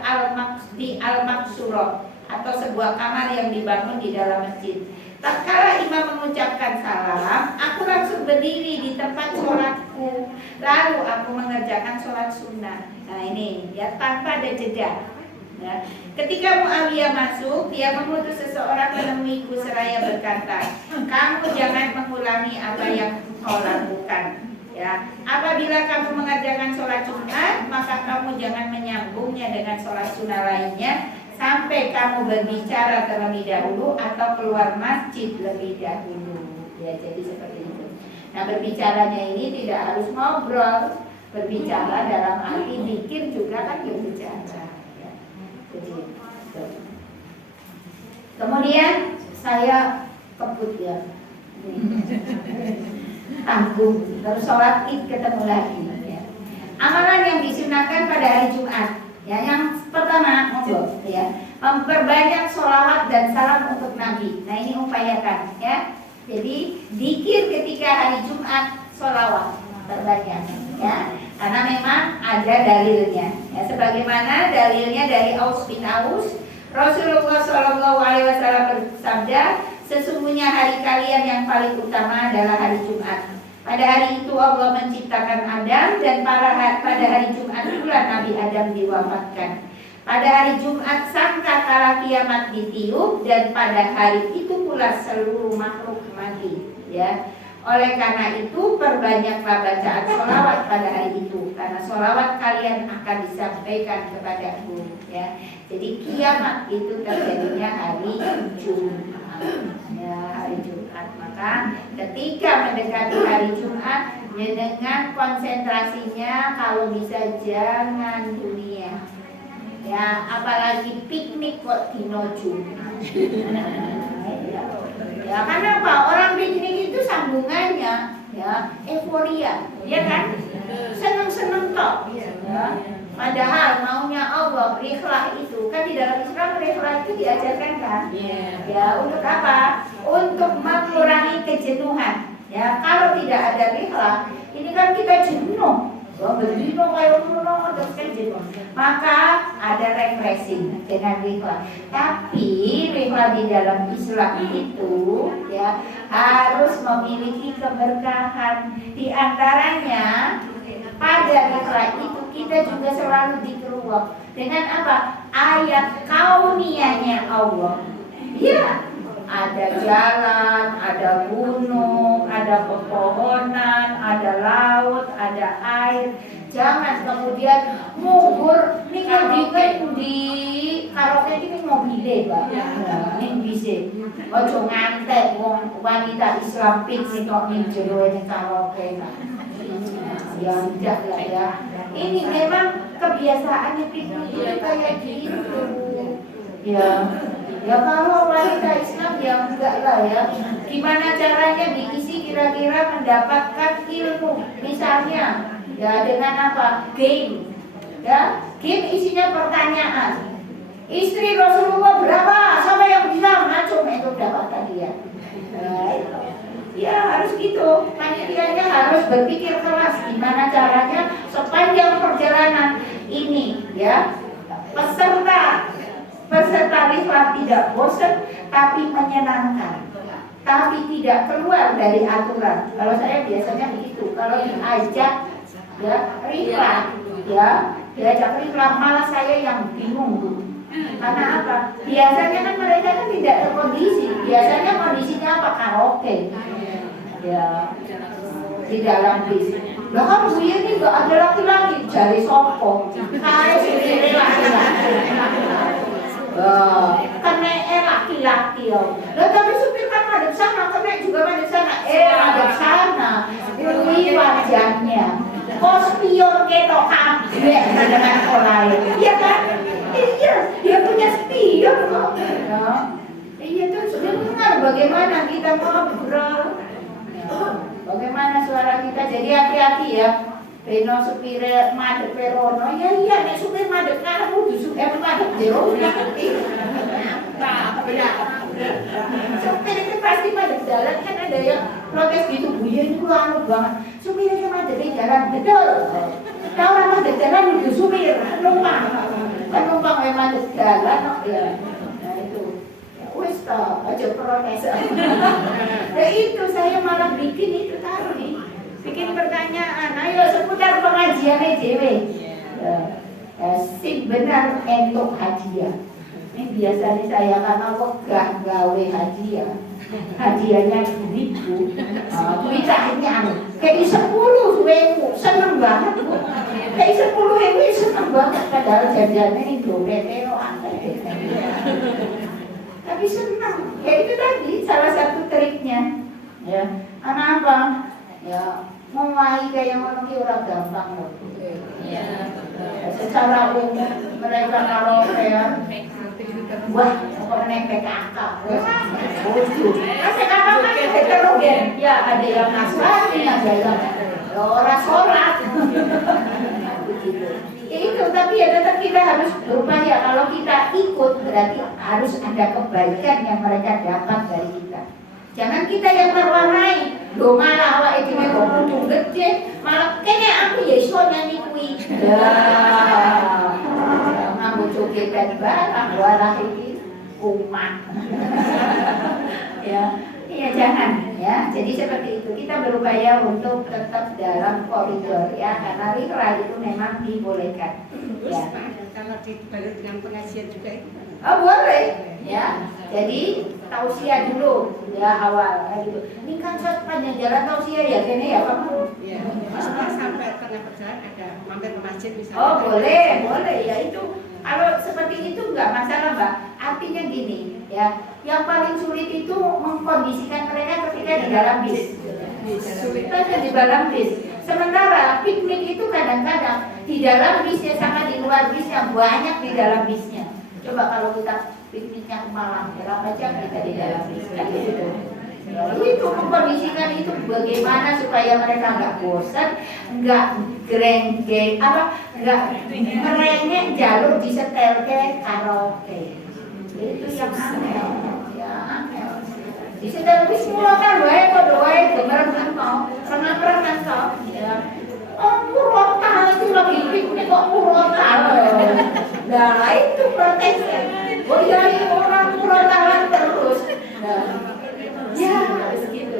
di Al-Maksurah atau sebuah kamar yang dibangun di dalam masjid. Tatkala imam mengucapkan salam, aku langsung berdiri di tempat sholatku. Lalu aku mengerjakan sholat sunnah. Nah ini ya tanpa ada jeda ya. Ketika Muawiyah masuk, dia mengutus seseorang menemuiku seraya berkata, kamu jangan mengulangi apa yang kau lakukan ya. Apabila kamu mengerjakan sholat Jumat, maka kamu jangan menyambungnya dengan sholat sunnah lainnya sampai kamu berbicara terlebih dahulu atau keluar masjid lebih dahulu ya. Jadi seperti itu. Nah berbicaranya ini tidak harus ngobrol, berbicara dalam arti mikir juga kan berbicara ya. Jadi itu. Kemudian saya kebut ya tanggung, terus sholat id ketemu lagi ya. Amalan yang disunahkan pada hari Jumat ya, yang pertama monggo ya, memperbanyak sholawat dan salam untuk Nabi. Nah ini upayakan ya. Jadi zikir ketika hari Jumat sholawat terbanyak ya, karena memang ada dalilnya Ya, sebagaimana dalilnya dari Aus bin Aus, Rasulullah Shallallahu Alaihi Wasallam bersabda, sesungguhnya hari kalian yang paling utama adalah hari Jumat. Pada hari itu Allah menciptakan Adam dan pada hari Jumat pula Nabi Adam diwafatkan. Pada hari Jumat sangkakala kiamat ditiup dan pada hari itu pula seluruh makhluk mati. Ya. Oleh karena itu perbanyaklah bacaan sholawat pada hari itu, karena sholawat kalian akan disampaikan kepadaku. Ya. Jadi kiamat itu terjadinya hari Jumat. Ya, hari Jumat. Maka ketika mendekati hari Jumat, ya dengan konsentrasinya kalau bisa jangan dunia. Ya, apalagi piknik kok dino Jumat. Ya, karena apa? Orang piknik itu sambungannya, ya, euforia, ya kan? Seneng-seneng toh. Ya. Padahal maunya Allah, rikhlah itu kan di dalam Islam rikhlah itu diajarkan kan? Ya, untuk apa? Untuk mengurangi kejenuhan. Ya, kalau tidak ada rikhlah, ini kan kita jenuh. Berdino kayak ngono terus kan jenuh. Maka ada refreshing dengan rikhlah. Tapi rikhlah di dalam Islam itu ya harus memiliki keberkahan. Di antaranya pada rikhlah itu kita juga selalu dikeruak dengan apa? Ayat kauniyahnya Allah. Ya, ada jalan, ada gunung, ada pepohonan, ada laut, ada air. Jangan kemudian ngubur ninggal di karaoke ini mobilnya, Pak. Ini bisa. Ojo ngantek wong wanita Islam pik sitok ning jero karaoke. Ya tidak lah ya. Ini memang kebiasaannya piknik itu kayak gitu. Ya. Ya kalau wanita Islam ya enggak lah ya. Gimana caranya diisi kira-kira mendapatkan ilmu? Misalnya ya dengan apa? Game. Ya, game isinya pertanyaan. Istri Rasulullah berapa? Siapa yang bisa macam itu dapat hadiah. Nah, itu. Ya harus gitu. Panitianya harus berpikir keras gimana caranya sepanjang perjalanan ini ya peserta rikhlah tidak bosan tapi menyenangkan, tapi tidak keluar dari aturan. Kalau saya biasanya begitu. Kalau diajak ya rikhlah ya diajak rikhlah malah saya yang bingung tuh. Karena apa? Biasanya kan mereka kan tidak terkondisi. Biasanya kondisinya apa? Karaoke. Ya di dalam bis. Lah kan Bu ini enggak ada laki-laki jari sopo. Kae sendiri laki-laki. Kena laki-laki yo. Lah tapi supir kan madep sana, kena juga madep sana. Madep sana. Kuwi wajahnya. Kok spion ketok kabeh dengan orang lain. Iya kan? Iya, dia punya spion kok. Ya. Iya terus dengar bagaimana kita ngobrol. Bagaimana suara kita, jadi hati-hati ya. Beno supir madep perono, ya iya nek supir madep kanan kudu supir madep jero. Supir itu pasti madep jalan, kan ada yang protes gitu, Bu ya ini anu banget. Supirnya madep jalan, betul. Tahu orang madep jalan itu supir, penumpang yang madep jalan ya. Nah itu. Wes toh, aja protes. Nah itu saya malah bikin itu tadi. Bikin pertanyaan, ayo seputar pengajiannya dewe. Sing benar entuk hadiah. Ini biasanya saya karena wegah gawe hadiah. Hadiahnya 1.000. Duitnya kayak 10.000 seneng banget Bu. Kayak 10.000 seneng banget padahal jajannya ini dompetnya tapi senang. Ya itu tadi salah satu triknya. Ya, karena apa? Ya, mulai kayak orang orang gampang loh. Ya. Secara umum mereka kalau kayak wah, pokoknya PKK. Lucu. PKK kan heterogen. Ya, ada yang Nasrani, ada yang orang sholat. Itu tapi ya tetap kita harus berupaya. Kalau kita ikut berarti harus ada kebaikan yang mereka dapat dari kita. Jangan kita yang terwarnai. Loh malah awake dhewe kok kudu gede, malah kene aku ya iso nyanyi kuwi. Ya. jogetan barang warah ini kumat. Ya, iya jangan ya. Jadi seperti itu kita berupaya untuk tetap dalam koridor ya, karena rihla itu memang dibolehkan. Ya. Kalau dibalut dengan pengajian juga itu. Oh boleh ya. Jadi tausiah dulu ya awal gitu. Ini kan sepanjang jalan tausiah ya kene ya kamu. Iya. Maksudnya sampai tengah perjalanan ada mampir ke masjid misalnya. Oh boleh ya itu. Kalau seperti itu nggak masalah Mbak. Artinya gini ya, yang paling sulit itu mengkondisikan mereka ketika di dalam bis. Sulitnya di dalam bis. Sementara piknik itu kadang-kadang di dalam bisnya sama di luar bisnya, banyak di dalam bisnya. Coba kalau kita pikniknya ke Malang, berapa jam kita di dalam bis kan gitu. Ya, itu mengkondisikan itu bagaimana supaya mereka nggak bosan, nggak grenggeng, nggak merengek jalur di setel ke karaoke. Itu yang aneh, ya aneh. Di setel bis murotan wae kok wae gemerengan mau, renang-renang kok. Ya. Oh murotan itu lagi piknik kok murotan. Nah itu protesnya. Oh ya orang murotan terus. Nah, ya begitu.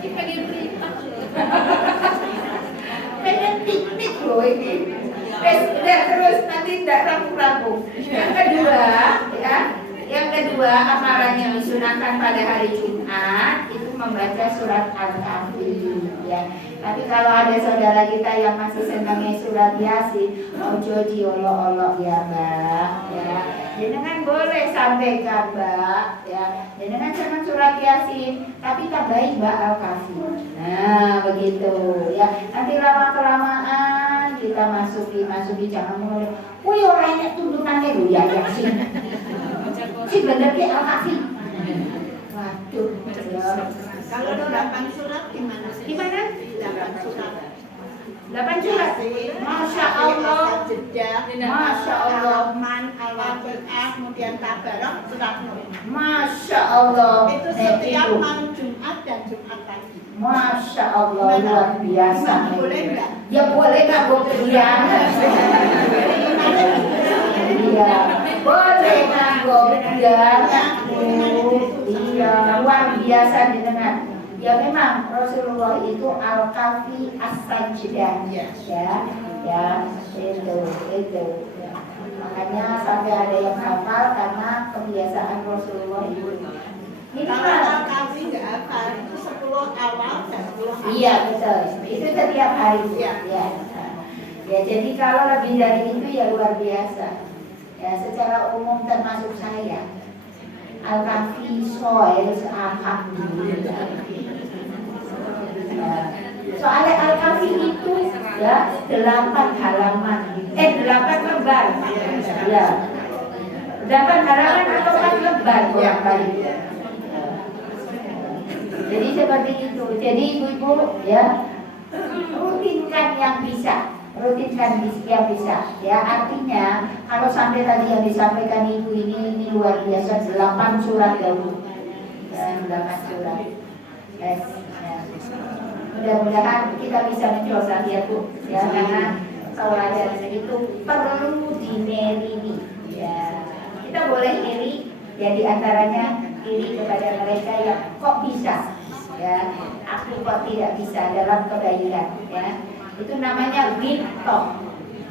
Ini pengen berita. Pengen piknik loh ini. Terus nanti tidak rampung-rampung. Yang kedua amalan yang disunahkan pada hari Jumat itu membaca surat Al-Kahfi ya. Tapi kalau ada saudara kita yang masih senangnya surat Yasin, ojo diolok-olok ya Mbak ya. Jenengan boleh sampaikan Mbak ya. Jenengan senang surat Yasin, tapi tambahin Mbak Al-Kahfi. Nah begitu ya. Nanti lama-kelamaan kita masuki jangan mulai. Wih orangnya tuntunannya lu ya Yasin. Si bener ki Al-Kahfi. Waduh. Ya. Kalau 8 surat gimana sih? Gimana? 8 surat. 8 surat. Masya Allah. Jeda. Masya Allah. Rahman, Al-Waqi'ah, kemudian Tabarok, surat Nur. Masya Allah. Itu setiap malam Jumat dan Jumat lagi. Masya Allah luar biasa. Boleh nggak? Ya boleh nggak Bu? Iya. Iya. Boleh nggak Bu? Iya. Luar biasa didengar. Ya memang Rasulullah itu Al-Kahfi As-Sajdah ya, itu. Ya. Makanya sampai ada yang hafal karena kebiasaan Rasulullah itu. Ini Kalau Al-Kahfi nggak hafal, itu 10 awal dan 10 akhir. Iya betul. Itu setiap hari. Iya. Ya. Ya jadi kalau lebih dari itu ya luar biasa. Ya secara umum termasuk saya. Al-Kahfi soal alhamdulillah. Ya. Soalnya Al-Kahfi itu ya 8 halaman, 8 lembar. Ya. 8 halaman atau 4 lembar bolak-balik. Jadi seperti itu. Jadi ibu-ibu ya rutinkan yang bisa. Yang bisa. Ya artinya kalau sampai tadi yang disampaikan ibu ini luar biasa 8 surat dahulu. Ya, 8 surat. Yes. Ya. Mudah-mudahan kita bisa mencoba ya Bu. Ya karena saudara itu perlu dimerini. Ya. Kita boleh iri ya diantaranya iri kepada mereka yang kok bisa. Ya, aku kok tidak bisa dalam kebaikan ya. Itu namanya rintoh,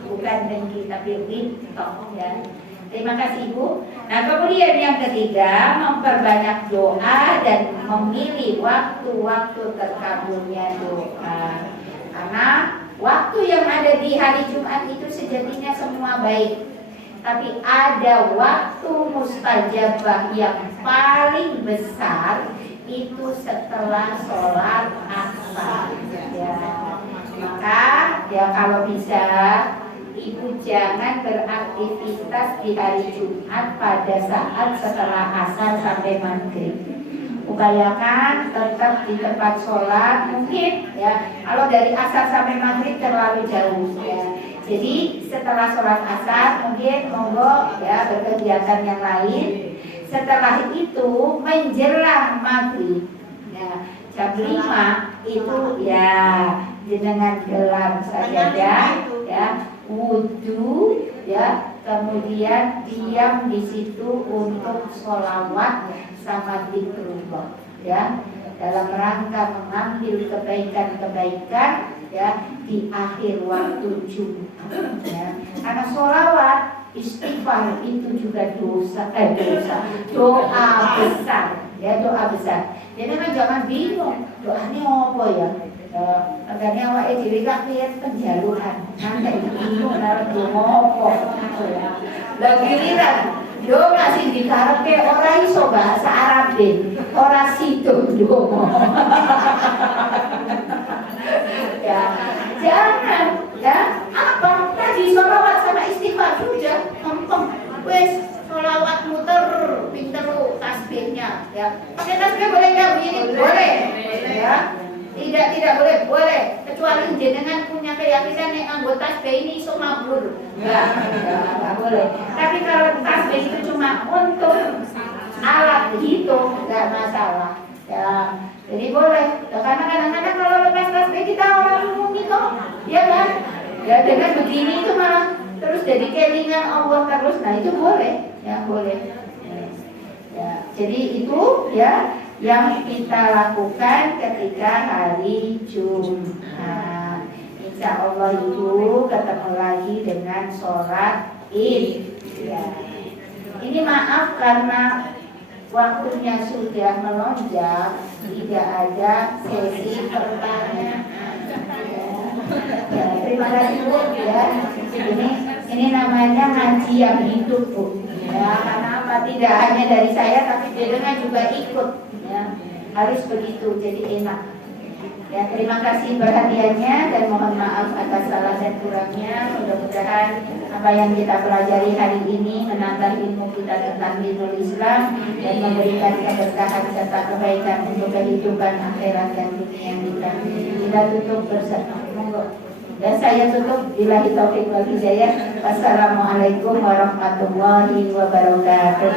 bukan dengki tapi rintoh ya. Terima kasih Bu. Nah kemudian yang ketiga memperbanyak doa dan memilih waktu-waktu terkabulnya doa. Karena waktu yang ada di hari Jumat itu sejatinya semua baik. Tapi ada waktu mustajabah yang paling besar itu setelah sholat asar ya. Maka ya kalau bisa ibu jangan beraktivitas di hari Jumat pada saat setelah asar sampai maghrib. Upayakan tetap di tempat sholat mungkin ya. Kalau dari asar sampai maghrib terlalu jauh ya. Jadi setelah sholat asar mungkin monggo ya berkegiatan yang lain. Setelah itu menjelang maghrib ya, jam 5 itu ya dengan gelar sajadah ya, wudhu ya, kemudian diam di situ untuk sholawat sama zikrullah, ya, dalam rangka mengambil kebaikan-kebaikan, ya, di akhir waktu Jumat, ya. Karena sholawat istighfar itu juga doa besar, ya, doa besar. Jadi kan jangan bingung doanya apa ya. Makanya awake dhewe kakek penjaluan, nanti bingung nang ngopo ya. Lah giliran yo masih dikarepke ora iso bahasa Arabe, ora sido ndonga. Ya, jangan ya, apa tadi sholawat sama istighfar sudah ngempeng. Wes sholawat muter pinter tasbihnya ya. Pakai tasbih boleh enggak begini? Boleh. Ya. Tidak boleh kecuali jenengan punya keyakinan yang anggota tasbih ini iso mabur. Enggak boleh. Tapi kalau tasbih itu cuma untuk alat hitung enggak masalah. Ya, jadi boleh. Ya, karena kadang-kadang kalau lepas tasbih kita orang umum itu, ya kan? Ya dengan begini itu malah terus jadi kelingan Allah terus. Nah itu boleh, ya boleh. Ya, jadi itu ya yang kita lakukan ketika hari Jumat. Insya Allah itu ketemu lagi dengan sholat Id. Ya. Ini maaf karena waktunya sudah melonjak, tidak ada sesi pertanyaan. Ya, terima kasih Bu. Ya, ini namanya ngaji yang hidup Bu. Ya, karena apa? Tidak hanya dari saya, tapi jenengan juga ikut. Ya, harus begitu, jadi enak. Ya, terima kasih perhatiannya dan mohon maaf atas salah dan kurangnya. Mudah-mudahan apa yang kita pelajari hari ini menambah ilmu kita tentang dinul Islam dan memberikan keberkahan serta kebaikan untuk kehidupan akhirat dan dunia kita. Kita tutup bersama. Monggo. Dan saya tutup billahi taufiq wal hidayah. Wassalamualaikum warahmatullahi wabarakatuh.